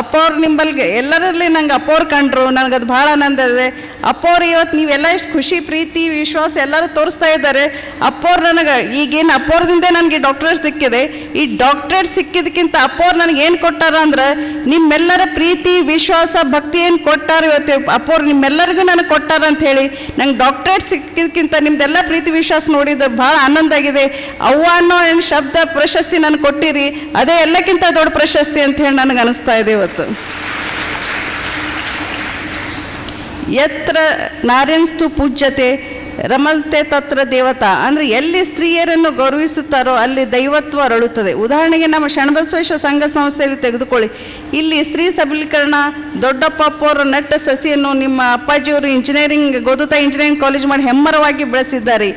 ಅಪ್ಪ ಅವ್ರು ನಿಂಬಲ್ಗೆ ಎಲ್ಲರಲ್ಲಿ ನಂಗೆ ಅಪ್ಪ ಅವ್ರು ಕಂಡ್ರು, ನನಗದು ಭಾಳ ಆನಂದ ಇದೆ. ಅಪ್ಪ ಅವ್ರು ಇವತ್ತು ನೀವೆಲ್ಲ ಎಷ್ಟು ಖುಷಿ, ಪ್ರೀತಿ, ವಿಶ್ವಾಸ ಎಲ್ಲರೂ ತೋರಿಸ್ತಾ ಇದ್ದಾರೆ. ಅಪ್ಪ ಅವ್ರು ನನಗೆ ಈಗೇನು ಅಪ್ಪ ಅವ್ರದಿಂದ ನನಗೆ ಡಾಕ್ಟರೇಟ್ ಸಿಕ್ಕಿದೆ. ಈ ಡಾಕ್ಟರೇಟ್ ಸಿಕ್ಕಿದಕ್ಕಿಂತ ಅಪ್ಪ ಅವ್ರು ನನಗೆ ಏನು ಕೊಟ್ಟಾರ ಅಂದ್ರೆ ನಿಮ್ಮೆಲ್ಲರ ಪ್ರೀತಿ, ವಿಶ್ವಾಸ, ಭಕ್ತಿ ಏನು ಕೊಟ್ಟಾರ ಇವತ್ತು ಅಪ್ಪವ್ರು ನಿಮ್ಮೆಲ್ಲರಿಗೂ ನನಗೆ ಕೊಟ್ಟಾರ ಅಂತ ಹೇಳಿ ನಂಗೆ ಡಾಕ್ಟರೇಟ್ ಸಿಕ್ಕಿದಕ್ಕಿಂತ ನಿಮ್ದೆಲ್ಲ ಪ್ರೀತಿ ವಿಶ್ವಾಸ ನೋಡಿದ ಭಾಳ ಆನಂದ ಆಗಿದೆ. ಅವ್ವ ಅನ್ನೋ ಏನು ಶಬ್ದ ಪ್ರಶಸ್ತಿ ನನಗೆ ಕೊಟ್ಟಿರಿ, ಅದೇ ಎಲ್ಲಕ್ಕಿಂತ ದೊಡ್ಡ ಪ್ರಶಸ್ತಿ ಅಂತ ಹೇಳಿ ನನಗೆ ಅನಿಸ್ತಾ ಇದೆ ಇವತ್ತು. ಯತ್ರ ನಾರ್ಯನ್ಸ್ತು ಪೂಜ್ಯತೆ ರಮಲ್ತೆ ತತ್ರ ದೇವತಾ ಅಂದರೆ ಎಲ್ಲಿ ಸ್ತ್ರೀಯರನ್ನು ಗೌರವಿಸುತ್ತಾರೋ ಅಲ್ಲಿ ದೈವತ್ವ ಅರಳುತ್ತದೆ. ಉದಾಹರಣೆಗೆ ನಮ್ಮ ಶರಣಬಸವೇಶ್ವರ ಸಂಘ ಸಂಸ್ಥೆಯಲ್ಲಿ ತೆಗೆದುಕೊಳ್ಳಿ. ಇಲ್ಲಿ ಸ್ತ್ರೀ ಸಬಲೀಕರಣ ದೊಡ್ಡಪ್ಪ ಅವರ ನೆಟ್ಟ ಸಸಿಯನ್ನು ನಿಮ್ಮ ಅಪ್ಪಾಜಿಯವರು ಗೋದುತಾಯಿ ಇಂಜಿನಿಯರಿಂಗ್ ಕಾಲೇಜ್ ಮಾಡಿ ಹೆಮ್ಮರವಾಗಿ ಬೆಳೆಸಿದ್ದಾರೆ.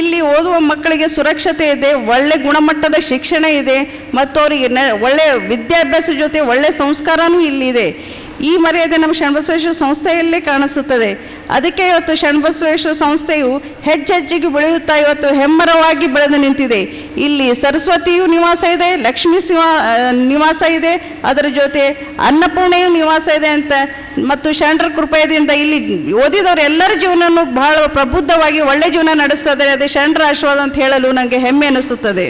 ಇಲ್ಲಿ ಓದುವ ಮಕ್ಕಳಿಗೆ ಸುರಕ್ಷತೆ ಇದೆ, ಒಳ್ಳೆ ಗುಣಮಟ್ಟದ ಶಿಕ್ಷಣ ಇದೆ ಮತ್ತು ಅವರಿಗೆ ಒಳ್ಳೆಯ ವಿದ್ಯಾಭ್ಯಾಸ ಜೊತೆ ಒಳ್ಳೆಯ ಸಂಸ್ಕಾರವೂ ಇಲ್ಲಿದೆ. ಈ ಮರ್ಯಾದೆ ನಮ್ಮ ಶರಣಬಸವೇಶ್ವರ ಸಂಸ್ಥೆಯಲ್ಲೇ ಕಾಣಿಸುತ್ತದೆ. ಅದಕ್ಕೆ ಇವತ್ತು ಶರಣಬಸವೇಶ್ವರ ಸಂಸ್ಥೆಯು ಹೆಜ್ಜೆಜ್ಜೆಗೆ ಬೆಳೆಯುತ್ತಾ ಇವತ್ತು ಹೆಮ್ಮರವಾಗಿ ಬೆಳೆದು ನಿಂತಿದೆ. ಇಲ್ಲಿ ಸರಸ್ವತಿಯು ನಿವಾಸ ಇದೆ, ಲಕ್ಷ್ಮೀ ನಿವಾಸ ಇದೆ, ಅದರ ಜೊತೆ ಅನ್ನಪೂರ್ಣೆಯು ನಿವಾಸ ಇದೆ ಅಂತ ಮತ್ತು ಶರಣರ ಕೃಪೆಯಿಂದ ಇಲ್ಲಿ ಓದಿದವರು ಎಲ್ಲರ ಜೀವನವನ್ನು ಬಹಳ ಪ್ರಬುದ್ಧವಾಗಿ ಒಳ್ಳೆ ಜೀವನ ನಡೆಸ್ತಾ ಇದ್ದಾರೆ. ಅದೇ ಶರಣರ ಆಶೀರ್ವಾದ ಅಂತ ಹೇಳಲು ನನಗೆ ಹೆಮ್ಮೆ ಅನಿಸುತ್ತದೆ.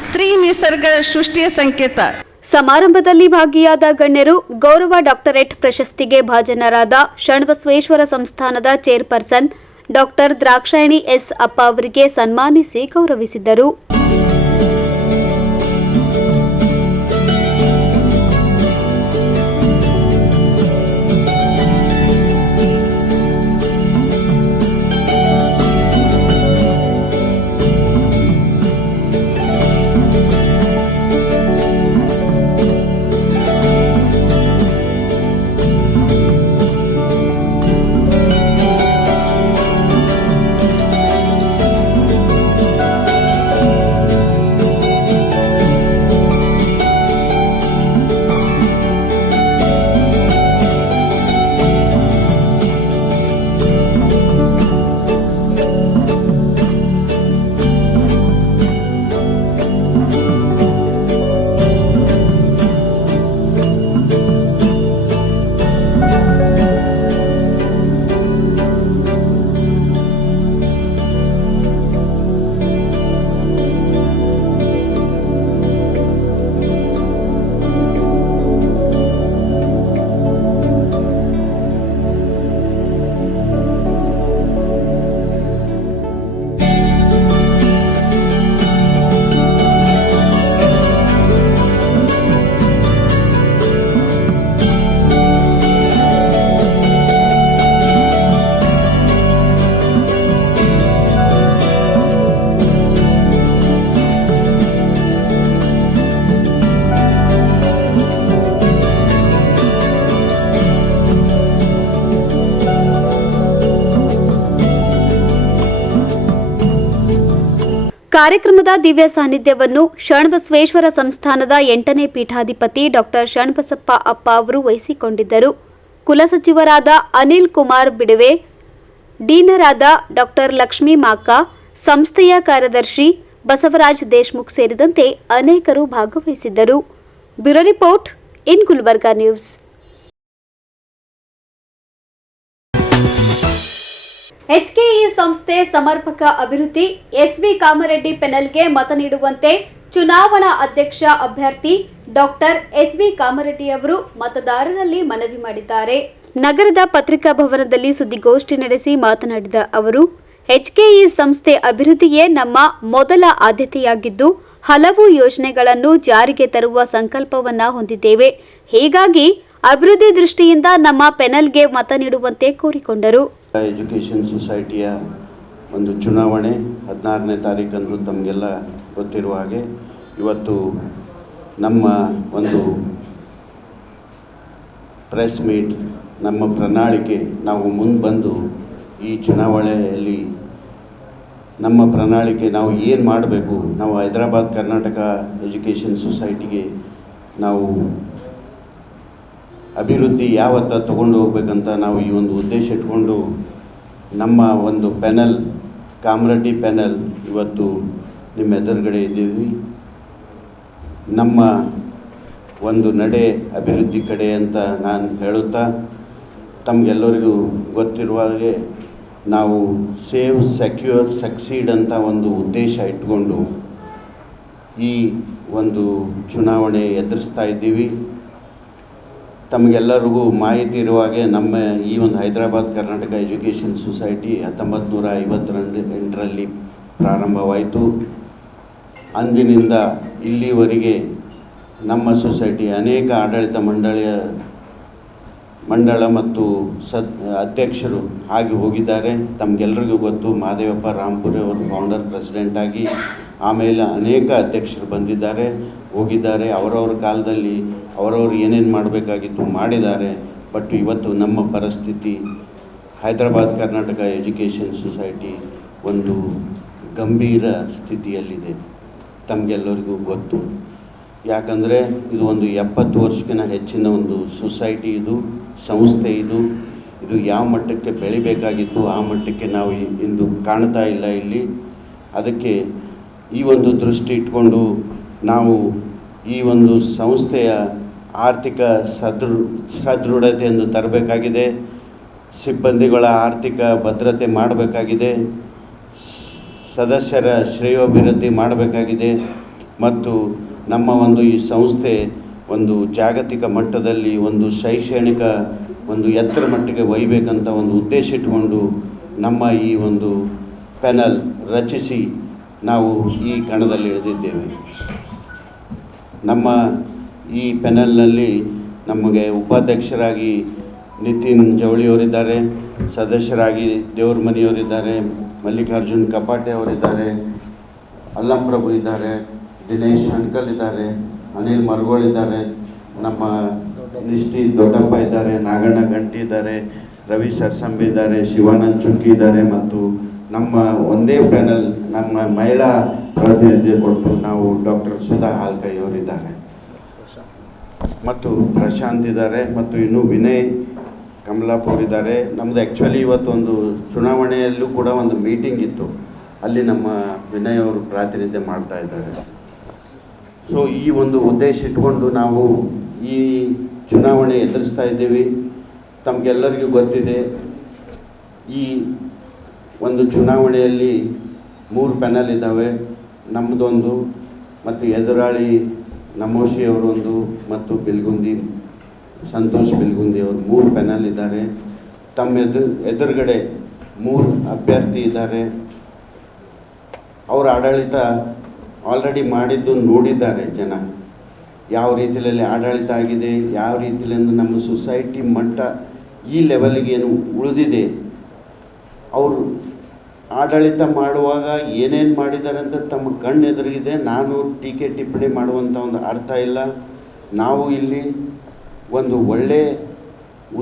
ಸ್ತ್ರೀ ನಿಸರ್ಗ ಸೃಷ್ಟಿಯ ಸಂಕೇತ. ಸಮಾರಂಭದಲ್ಲಿ ಭಾಗಿಯಾದ ಗಣ್ಯರು ಗೌರವ ಡಾಕ್ಟರೇಟ್ ಪ್ರಶಸ್ತಿಗೆ ಭಾಜನರಾದ ಶರಣಬಸವೇಶ್ವರ ಸಂಸ್ಥಾನದ chairperson doctor Drakshayani S Appa ಅವರಿಗೆ ಸನ್ಮಾನಿಸಿ ಗೌರವಿಸಿದರು. ಕಾರ್ಯಕ್ರಮದ ದಿವ್ಯ ಸಾನ್ನಿಧ್ಯವನ್ನು ಶರಣಬಸವೇಶ್ವರ ಸಂಸ್ಥಾನದ 8ನೇ ಪೀಠಾಧಿಪತಿ ಡಾಕ್ಟರ್ ಶರಣಬಸಪ್ಪ ಅಪ್ಪ ಅವರು ವಹಿಸಿಕೊಂಡಿದ್ದರು. ಕುಲಸಚಿವರಾದ ಅನಿಲ್ ಕುಮಾರ್ ಬಿಡವೆ, ಡೀನರಾದ ಡಾಕ್ಟರ್ ಲಕ್ಷ್ಮೀ ಮಾಕ, ಸಂಸ್ಥೆಯ ಕಾರ್ಯದರ್ಶಿ ಬಸವರಾಜ್ ದೇಶ್ಮುಖ್ ಸೇರಿದಂತೆ ಅನೇಕರು ಭಾಗವಹಿಸಿದ್ದರು. Bureau report in Gulbarga news. HKE ಸಂಸ್ಥೆ ಸಮರ್ಪಕ ಅಭಿವೃದ್ಧಿ ಎಸ್ವಿ ಕಾಮರೆಡ್ಡಿ ಪೆನಲ್ಗೆ ಮತ ನೀಡುವಂತೆ ಚುನಾವಣಾ ಅಧ್ಯಕ್ಷ ಅಭ್ಯರ್ಥಿ ಡಾಕ್ಟರ್ ಎಸ್ವಿ ಕಾಮರೆಡ್ಡಿ ಅವರು ಮತದಾರರಲ್ಲಿ ಮನವಿ ಮಾಡಿದ್ದಾರೆ. ನಗರದ ಪತ್ರಿಕಾ ಭವನದಲ್ಲಿ ಸುದ್ದಿಗೋಷ್ಠಿ ನಡೆಸಿ ಮಾತನಾಡಿದ ಅವರು, ಎಚ್ಕೆಇ ಸಂಸ್ಥೆ ಅಭಿವೃದ್ಧಿಯೇ ನಮ್ಮ ಮೊದಲ ಆದ್ಯತೆಯಾಗಿದ್ದು ಹಲವು ಯೋಜನೆಗಳನ್ನು ಜಾರಿಗೆ ತರುವ ಸಂಕಲ್ಪವನ್ನ ಹೊಂದಿದ್ದೇವೆ. ಹೀಗಾಗಿ ಅಭಿವೃದ್ಧಿ ದೃಷ್ಟಿಯಿಂದ ನಮ್ಮ ಪೆನಲ್ಗೆ ಮತ ನೀಡುವಂತೆ ಕೋರಿಕೊಂಡರು. ಎಜುಕೇಷನ್ ಸೊಸೈಟಿಯ ಒಂದು ಚುನಾವಣೆ 16ನೇ ತಾರೀಕಂದು ತಮಗೆಲ್ಲ ಗೊತ್ತಿರುವ ಹಾಗೆ ಇವತ್ತು ನಮ್ಮ ಒಂದು ಪ್ರೆಸ್ ಮೀಟ್, ನಮ್ಮ ಪ್ರಣಾಳಿಕೆ, ನಾವು ಮುಂದೆ ಬಂದು ಈ ಚುನಾವಣೆಯಲ್ಲಿ ನಮ್ಮ ಪ್ರಣಾಳಿಕೆ ನಾವು ಏನು ಮಾಡಬೇಕು, ನಾವು ಹೈದರಾಬಾದ್ ಕರ್ನಾಟಕ ಎಜುಕೇಷನ್ ಸೊಸೈಟಿಗೆ ನಾವು ಅಭಿವೃದ್ಧಿ ಯಾವತ್ತ ತಗೊಂಡು ಹೋಗ್ಬೇಕಂತ ನಾವು ಈ ಒಂದು ಉದ್ದೇಶ ಇಟ್ಕೊಂಡು ನಮ್ಮ ಒಂದು ಪ್ಯಾನಲ್, ಕಾಮರೆಡ್ಡಿ ಪ್ಯಾನಲ್ ಇವತ್ತು ನಿಮ್ಮ ಎದುರುಗಡೆ ಇದ್ದೀವಿ. ನಮ್ಮ ಒಂದು ನಡೆ ಅಭಿವೃದ್ಧಿ ಕಡೆ ಅಂತ ನಾನು ಹೇಳುತ್ತಾ, ತಮಗೆಲ್ಲರಿಗೂ ಗೊತ್ತಿರುವ ಹಾಗೆ ನಾವು ಸೇವ್, ಸೆಕ್ಯೂರ್, ಸಕ್ಸೀಡ್ ಅಂತ ಒಂದು ಉದ್ದೇಶ ಇಟ್ಕೊಂಡು ಈ ಒಂದು ಚುನಾವಣೆ ಎದುರಿಸ್ತಾ ಇದ್ದೀವಿ. ತಮಗೆಲ್ಲರಿಗೂ ಮಾಹಿತಿ ಇರುವ ಹಾಗೆ ನಮ್ಮ ಈ ಒಂದು ಹೈದರಾಬಾದ್ ಕರ್ನಾಟಕ ಎಜುಕೇಷನ್ ಸೊಸೈಟಿ 1958ರಲ್ಲಿ ಪ್ರಾರಂಭವಾಯಿತು. ಅಂದಿನಿಂದ ಇಲ್ಲಿವರೆಗೆ ನಮ್ಮ ಸೊಸೈಟಿ ಅನೇಕ ಆಡಳಿತ ಮಂಡಳ ಮತ್ತು ಅಧ್ಯಕ್ಷರು ಆಗಿ ಹೋಗಿದ್ದಾರೆ. ತಮಗೆಲ್ಲರಿಗೂ ಗೊತ್ತು, ಮಹದೇವಪ್ಪ ರಾಂಪುರಿ ಅವರು ಫೌಂಡರ್ ಪ್ರೆಸಿಡೆಂಟ್ ಆಗಿ, ಆಮೇಲೆ ಅನೇಕ ಅಧ್ಯಕ್ಷರು ಬಂದಿದ್ದಾರೆ, ಹೋಗಿದ್ದಾರೆ. ಅವರವ್ರ ಕಾಲದಲ್ಲಿ ಅವರವರು ಏನೇನು ಮಾಡಬೇಕಾಗಿತ್ತು ಮಾಡಿದ್ದಾರೆ. ಬಟ್ ಇವತ್ತು ನಮ್ಮ ಪರಿಸ್ಥಿತಿ ಹೈದರಾಬಾದ್ ಕರ್ನಾಟಕ ಎಜುಕೇಷನ್ ಸೊಸೈಟಿ ಒಂದು ಗಂಭೀರ ಸ್ಥಿತಿಯಲ್ಲಿದೆ, ತಮಗೆಲ್ಲರಿಗೂ ಗೊತ್ತು. ಯಾಕಂದರೆ ಇದು ಒಂದು 70 ವರ್ಷಕ್ಕಿಂತ ಹೆಚ್ಚಿನ ಒಂದು ಸೊಸೈಟಿ, ಇದು ಸಂಸ್ಥೆ, ಇದು ಯಾವ ಮಟ್ಟಕ್ಕೆ ಬೆಳಿಬೇಕಾಗಿತ್ತು ಆ ಮಟ್ಟಕ್ಕೆ ನಾವು ಇಂದು ಕಾಣ್ತಾ ಇಲ್ಲ ಇಲ್ಲಿ. ಅದಕ್ಕೆ ಈ ಒಂದು ದೃಷ್ಟಿ ಇಟ್ಕೊಂಡು ನಾವು ಈ ಒಂದು ಸಂಸ್ಥೆಯ ಆರ್ಥಿಕ ಸದೃಢತೆಯನ್ನು ತರಬೇಕಾಗಿದೆ, ಸಿಬ್ಬಂದಿಗಳ ಆರ್ಥಿಕ ಭದ್ರತೆ ಮಾಡಬೇಕಾಗಿದೆ, ಸದಸ್ಯರ ಶ್ರೇಯೋಭಿವೃದ್ಧಿ ಮಾಡಬೇಕಾಗಿದೆ ಮತ್ತು ನಮ್ಮ ಒಂದು ಈ ಸಂಸ್ಥೆ ಒಂದು ಜಾಗತಿಕ ಮಟ್ಟದಲ್ಲಿ ಒಂದು ಶೈಕ್ಷಣಿಕ ಒಂದು ಎತ್ತರ ಮಟ್ಟಿಗೆ ಒಯ್ಯಬೇಕಂತ ಒಂದು ಉದ್ದೇಶ ಇಟ್ಕೊಂಡು ನಮ್ಮ ಈ ಒಂದು ಪ್ಯಾನಲ್ ರಚಿಸಿ ನಾವು ಈ ಕಣದಲ್ಲಿ ಇಳಿದಿದ್ದೇವೆ. ನಮ್ಮ ಈ ಪ್ಯಾನಲ್ನಲ್ಲಿ ನಮಗೆ ಉಪಾಧ್ಯಕ್ಷರಾಗಿ ನಿತಿನ್ ಜವಳಿಯವರಿದ್ದಾರೆ, ಸದಸ್ಯರಾಗಿ ದೇವ್ರ ಮನೆಯವರಿದ್ದಾರೆ, ಮಲ್ಲಿಕಾರ್ಜುನ್ ಕಪಾಟೆ ಅವರಿದ್ದಾರೆ, ಅಲ್ಲಂಪ್ರಭು ಇದ್ದಾರೆ, ದಿನೇಶ್ ಅಂಕಲ್ ಇದ್ದಾರೆ, ಅನಿಲ್ ಮರ್ಗೋಳ್ ಇದ್ದಾರೆ, ನಮ್ಮ ನಿಷ್ಠಿ ದೊಡ್ಡಪ್ಪ ಇದ್ದಾರೆ, ನಾಗಣ್ಣ ಗಂಟಿ ಇದ್ದಾರೆ, ರವಿ ಸರ್ಸಂಬಿ ಇದ್ದಾರೆ, ಶಿವಾನಂದ್ ಚುಕ್ಕಿ ಇದ್ದಾರೆ ಮತ್ತು ನಮ್ಮ ಒಂದೇ ಪ್ಯಾನಲ್ ನಮ್ಮ ಮಹಿಳಾ ಪ್ರಾತಿನಿಧ್ಯ ಕೊಟ್ಟು ನಾವು ಡಾಕ್ಟರ್ ಸುಧಾ ಹಾಲ್ಕೈ ಅವರಿದ್ದಾರೆ ಮತ್ತು ಪ್ರಶಾಂತ್ ಇದ್ದಾರೆ ಮತ್ತು ಇನ್ನು ವಿನಯ್ ಕಮಲಾಪುರ್ ಇದ್ದಾರೆ. ನಮ್ಮದು ಆ್ಯಕ್ಚುಲಿ ಇವತ್ತೊಂದು ಚುನಾವಣೆಯಲ್ಲೂ ಕೂಡ ಒಂದು ಮೀಟಿಂಗ್ ಇತ್ತು, ಅಲ್ಲಿ ನಮ್ಮ ವಿನಯ್ ಅವರು ಪ್ರಾತಿನಿಧ್ಯ ಮಾಡ್ತಾ ಇದ್ದಾರೆ. ಸೊ ಈ ಒಂದು ಉದ್ದೇಶ ಇಟ್ಕೊಂಡು ನಾವು ಈ ಚುನಾವಣೆ ಎದುರಿಸ್ತಾ ಇದ್ದೀವಿ. ತಮಗೆಲ್ಲರಿಗೂ ಗೊತ್ತಿದೆ, ಈ ಒಂದು ಚುನಾವಣೆಯಲ್ಲಿ 3 ಪ್ಯಾನಲ್ ಇದ್ದಾವೆ. ನಮ್ಮದೊಂದು ಮತ್ತು ಎದುರಾಳಿ ನಮೋಶಿ ಅವರೊಂದು ಮತ್ತು ಬಿಲ್ಗುಂದಿ ಸಂತೋಷ್ ಬಿಲ್ಗುಂದಿ ಅವರು 3 ಪ್ಯಾನಲ್ ಇದ್ದಾರೆ. ತಮ್ಮ ಎದುರುಗಡೆ 3 ಅಭ್ಯರ್ಥಿ ಇದ್ದಾರೆ. ಅವರ ಆಡಳಿತ ಆಲ್ರೆಡಿ ಮಾಡಿದ್ದು ನೋಡಿದ್ದಾರೆ ಜನ, ಯಾವ ರೀತಿಯಲ್ಲಿ ಆಡಳಿತ ಆಗಿದೆ, ಯಾವ ರೀತಿಯಿಂದ ನಮ್ಮ ಸೊಸೈಟಿ ಮಟ್ಟ ಈ ಲೆವೆಲ್ಗೆ ಏನು ಉಳಿದಿದೆ, ಅವರು ಆಡಳಿತ ಮಾಡುವಾಗ ಏನೇನು ಮಾಡಿದ್ದಾರೆ ಅಂತ ತಮ್ಮ ಕಣ್ಣೆದುರಿಗಿದೆ. ನಾನು ಟೀಕೆ ಟಿಪ್ಪಣಿ ಮಾಡುವಂಥ ಒಂದು ಅರ್ಥ ಇಲ್ಲ. ನಾವು ಇಲ್ಲಿ ಒಂದು ಒಳ್ಳೆಯ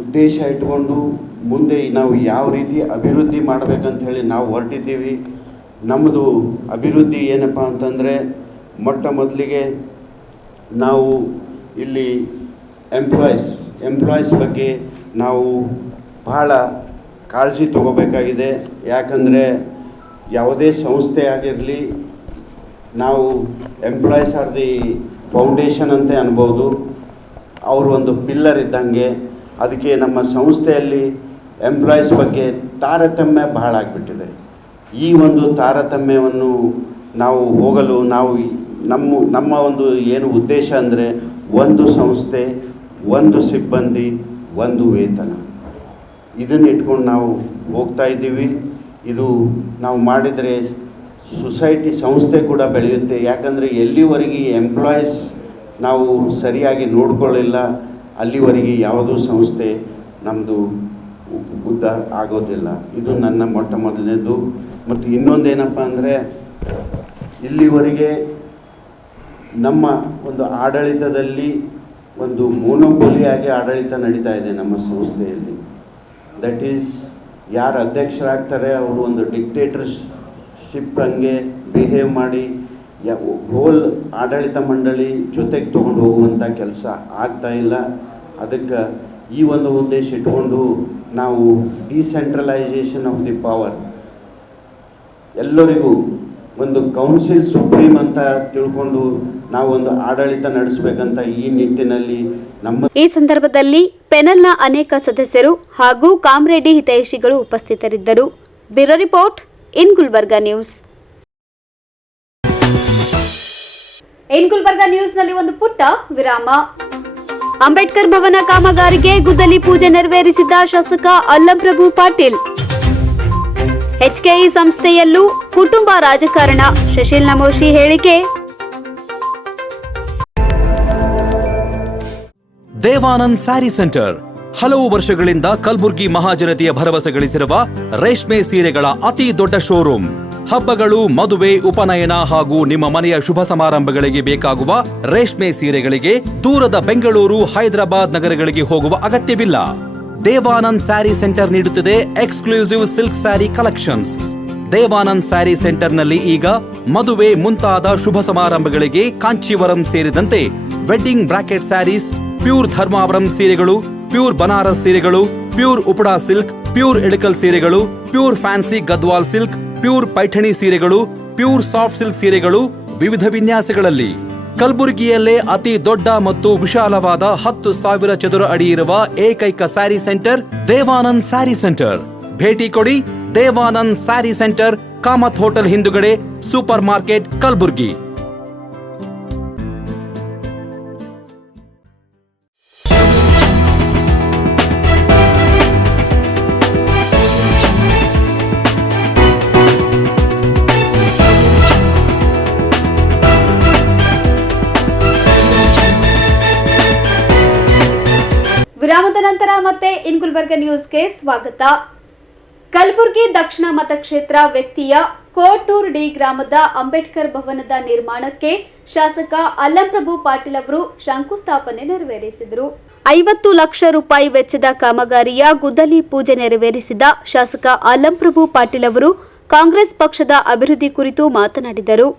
ಉದ್ದೇಶ ಇಟ್ಕೊಂಡು ಮುಂದೆ ನಾವು ಯಾವ ರೀತಿ ಅಭಿವೃದ್ಧಿ ಮಾಡಬೇಕಂತ ಹೇಳಿ ನಾವು ಹೊರಟಿದ್ದೀವಿ. ನಮ್ಮದು ಅಭಿವೃದ್ಧಿ ಏನಪ್ಪ ಅಂತಂದರೆ ಮೊಟ್ಟ ಮೊದಲಿಗೆ ನಾವು ಇಲ್ಲಿ ಎಂಪ್ಲಾಯೀಸ್ ಬಗ್ಗೆ ನಾವು ಬಹಳ ಕಾಳಜಿ ತಗೋಬೇಕಾಗಿದೆ. ಯಾಕಂದರೆ ಯಾವುದೇ ಸಂಸ್ಥೆ ಆಗಿರಲಿ, ನಾವು ಎಂಪ್ಲಾಯೀಸ್ ಆರ್ ದಿ ಫೌಂಡೇಶನ್ ಅಂತ ಅನ್ಬೋದು. ಅವರು ಒಂದು ಪಿಲ್ಲರ್ ಇದ್ದಂಗೆ. ಅದಕ್ಕೆ ನಮ್ಮ ಸಂಸ್ಥೆಯಲ್ಲಿ ಎಂಪ್ಲಾಯೀಸ್ ಬಗ್ಗೆ ತಾರತಮ್ಯ ಬಹಳ ಆಗಿಬಿಟ್ಟಿದೆ. ಈ ಒಂದು ತಾರತಮ್ಯವನ್ನು ನಾವು ಹೋಗಲು ನಮ್ಮ ಒಂದು ಏನು ಉದ್ದೇಶ ಅಂದರೆ ಒಂದು ಸಂಸ್ಥೆ, ಒಂದು ಸಿಬ್ಬಂದಿ, ಒಂದು ವೇತನ, ಇದನ್ನು ಇಟ್ಕೊಂಡು ನಾವು ಹೋಗ್ತಾ ಇದ್ದೀವಿ. ಇದು ನಾವು ಮಾಡಿದರೆ ಸೊಸೈಟಿ ಸಂಸ್ಥೆ ಕೂಡ ಬೆಳೆಯುತ್ತೆ. ಯಾಕಂದರೆ ಎಲ್ಲಿವರೆಗೆ ಎಂಪ್ಲಾಯೀಸ್ ನಾವು ಸರಿಯಾಗಿ ನೋಡಿಕೊಳ್ಳಿಲ್ಲ ಅಲ್ಲಿವರೆಗೆ ಯಾವುದೂ ಸಂಸ್ಥೆ ನಮ್ಮದು ಉದ್ಧಾರ ಆಗೋದಿಲ್ಲ. ಇದು ನನ್ನ ಮೊಟ್ಟ ಮೊದಲನೇದು. ಮತ್ತು ಇನ್ನೊಂದೇನಪ್ಪ ಅಂದರೆ ಇಲ್ಲಿವರೆಗೆ ನಮ್ಮ ಒಂದು ಆಡಳಿತದಲ್ಲಿ ಒಂದು ಮೊನೊಪೊಲಿಯಾಗಿ ಆಡಳಿತ ನಡೀತಾ ಇದೆ ನಮ್ಮ ಸಂಸ್ಥೆಯಲ್ಲಿ. ದಟ್ ಈಸ್, ಯಾರು ಅಧ್ಯಕ್ಷರಾಗ್ತಾರೆ ಅವರು ಒಂದು ಡಿಕ್ಟೇಟರ್ಶಿಪ್ ಹಂಗೆ ಬಿಹೇವ್ ಮಾಡಿ ಹೋಲ್ ಆಡಳಿತ ಮಂಡಳಿ ಜೊತೆಗೆ ತೊಗೊಂಡು ಹೋಗುವಂಥ ಕೆಲಸ ಆಗ್ತಾಯಿಲ್ಲ. ಅದಕ್ಕೆ ಈ ಒಂದು ಉದ್ದೇಶ ಇಟ್ಕೊಂಡು ನಾವು ಡಿಸೆಂಟ್ರಲೈಸೇಷನ್ ಆಫ್ ದಿ ಪವರ್, ಎಲ್ಲರಿಗೂ ಒಂದು ಕೌನ್ಸಿಲ್ ಸುಪ್ರೀಂ ಅಂತ ತಿಳ್ಕೊಂಡು ನಾವು ಒಂದು ಆಡಳಿತ ನಡೆಸಬೇಕಂತ ಈ ನಿಟ್ಟಿನಲ್ಲಿ ಈ ಸಂದರ್ಭದಲ್ಲಿ ಪೆನಲ್ನ ಅನೇಕ ಸದಸ್ಯರು ಹಾಗೂ ಕಾಮ್ರೇಡಿ ಹಿತೈಷಿಗಳು ಉಪಸ್ಥಿತರಿದ್ದರು. Bureau report in Gulbarga news. In Gulbarga ನ್ಯೂಸ್ನಲ್ಲಿ ಒಂದು ಪುಟ್ಟ ವಿರಾಮ. ಅಂಬೇಡ್ಕರ್ ಭವನ ಕಾಮಗಾರಿಗೆ ಗುದ್ದಲಿ ಪೂಜೆ ನೆರವೇರಿಸಿದ ಶಾಸಕ ಅಲ್ಲಂಪ್ರಭು ಪಾಟೀಲ್. ಎಚ್ಕೆಇ ಸಂಸ್ಥೆಯಲ್ಲೂ ಕುಟುಂಬ ರಾಜಕಾರಣ, ಶಶಿಲ್ ನಮೋಶಿ ಹೇಳಿಕೆ. ದೇವಾನಂದ್ ಸ್ಯಾರಿ ಸೆಂಟರ್ ಹಲವು ವರ್ಷಗಳಿಂದ ಕಲಬುರ್ಗಿ ಮಹಾಜನತೆಯ ಭರವಸೆ ಗಳಿಸಿರುವ ರೇಷ್ಮೆ ಸೀರೆಗಳ ಅತಿ ದೊಡ್ಡ ಶೋರೂಮ್. ಹಬ್ಬಗಳು, ಮದುವೆ, ಉಪನಯನ ಹಾಗೂ ನಿಮ್ಮ ಮನೆಯ ಶುಭ ಸಮಾರಂಭಗಳಿಗೆ ಬೇಕಾಗುವ ರೇಷ್ಮೆ ಸೀರೆಗಳಿಗೆ ದೂರದ ಬೆಂಗಳೂರು, ಹೈದರಾಬಾದ್ ನಗರಗಳಿಗೆ ಹೋಗುವ ಅಗತ್ಯವಿಲ್ಲ. ದೇವಾನಂದ್ ಸ್ಯಾರಿ ಸೆಂಟರ್ ನೀಡುತ್ತಿದೆ exclusive silk sari collections. Devanand sari ಸೆಂಟರ್ನಲ್ಲಿ ಈಗ ಮದುವೆ ಮುಂತಾದ ಶುಭ ಸಮಾರಂಭಗಳಿಗೆ ಕಾಂಚೀವರಂ ಸೇರಿದಂತೆ wedding brocade saris, pure Dharmavaram ಸೀರೆಗಳು, ಪ್ಯೂರ್ ಬನಾರಸ್ ಸೀರೆಗಳು, pure Uppada silk, pure Ilkal ಸೀರೆಗಳು, pure fancy Gadwal silk, pure Paithani ಸೀರೆಗಳು, ಪ್ಯೂರ್ ಸಾಫ್ಟ್ ಸಿಲ್ಕ್ ಸೀರೆಗಳು ವಿವಿಧ ವಿನ್ಯಾಸಗಳಲ್ಲಿ. ಕಲಬುರಗಿಯಲ್ಲೇ ಅತಿ ದೊಡ್ಡ ಮತ್ತು ವಿಶಾಲವಾದ 10,000 ಚದುರ ಅಡಿ ಇರುವ ಏಕೈಕ ಸ್ಯಾರಿ ಸೆಂಟರ್ ದೇವಾನಂದ್ ಸ್ಯಾರಿ ಸೆಂಟರ್. ಭೇಟಿ ಕೊಡಿ. ದೇವಾನಂದ್ ಸ್ಯಾರಿ ಸೆಂಟರ್, ಕಾಮತ್ ಹೋಟೆಲ್ ಹಿಂದುಗಡೆ, ಸೂಪರ್ ಮಾರ್ಕೆಟ್, ಕಲಬುರ್ಗಿ. ವಿರಾಮದ ನಂತರ ಮತ್ತೆ ಇನ್ ಗುಲ್ಬರ್ಗಾ ನ್ಯೂಸ್ಗೆ ಸ್ವಾಗತ. ಕಲಬುರಗಿ ದಕ್ಷಿಣ ಮತಕ್ಷೇತ್ರ ವ್ಯಕ್ತಿಯ ಕೋಟ್ನೂರ್ ಡಿ ಗ್ರಾಮದ ಅಂಬೇಡ್ಕರ್ ಭವನದ ನಿರ್ಮಾಣಕ್ಕೆ ಶಾಸಕ ಅಲ್ಲಂಪ್ರಭು ಪಾಟೀಲ್ ಅವರು ಶಂಕುಸ್ಥಾಪನೆ ನೆರವೇರಿಸಿದರು. 50 ಲಕ್ಷ ರೂಪಾಯಿ ವೆಚ್ಚದ ಕಾಮಗಾರಿಯ ಗುದ್ದಲಿ ಪೂಜೆ ನೆರವೇರಿಸಿದ ಶಾಸಕ ಅಲ್ಲಂಪ್ರಭು ಪಾಟೀಲ್ ಅವರು ಕಾಂಗ್ರೆಸ್ ಪಕ್ಷದ ಅಭಿವೃದ್ಧಿ ಕುರಿತು ಮಾತನಾಡಿದರು.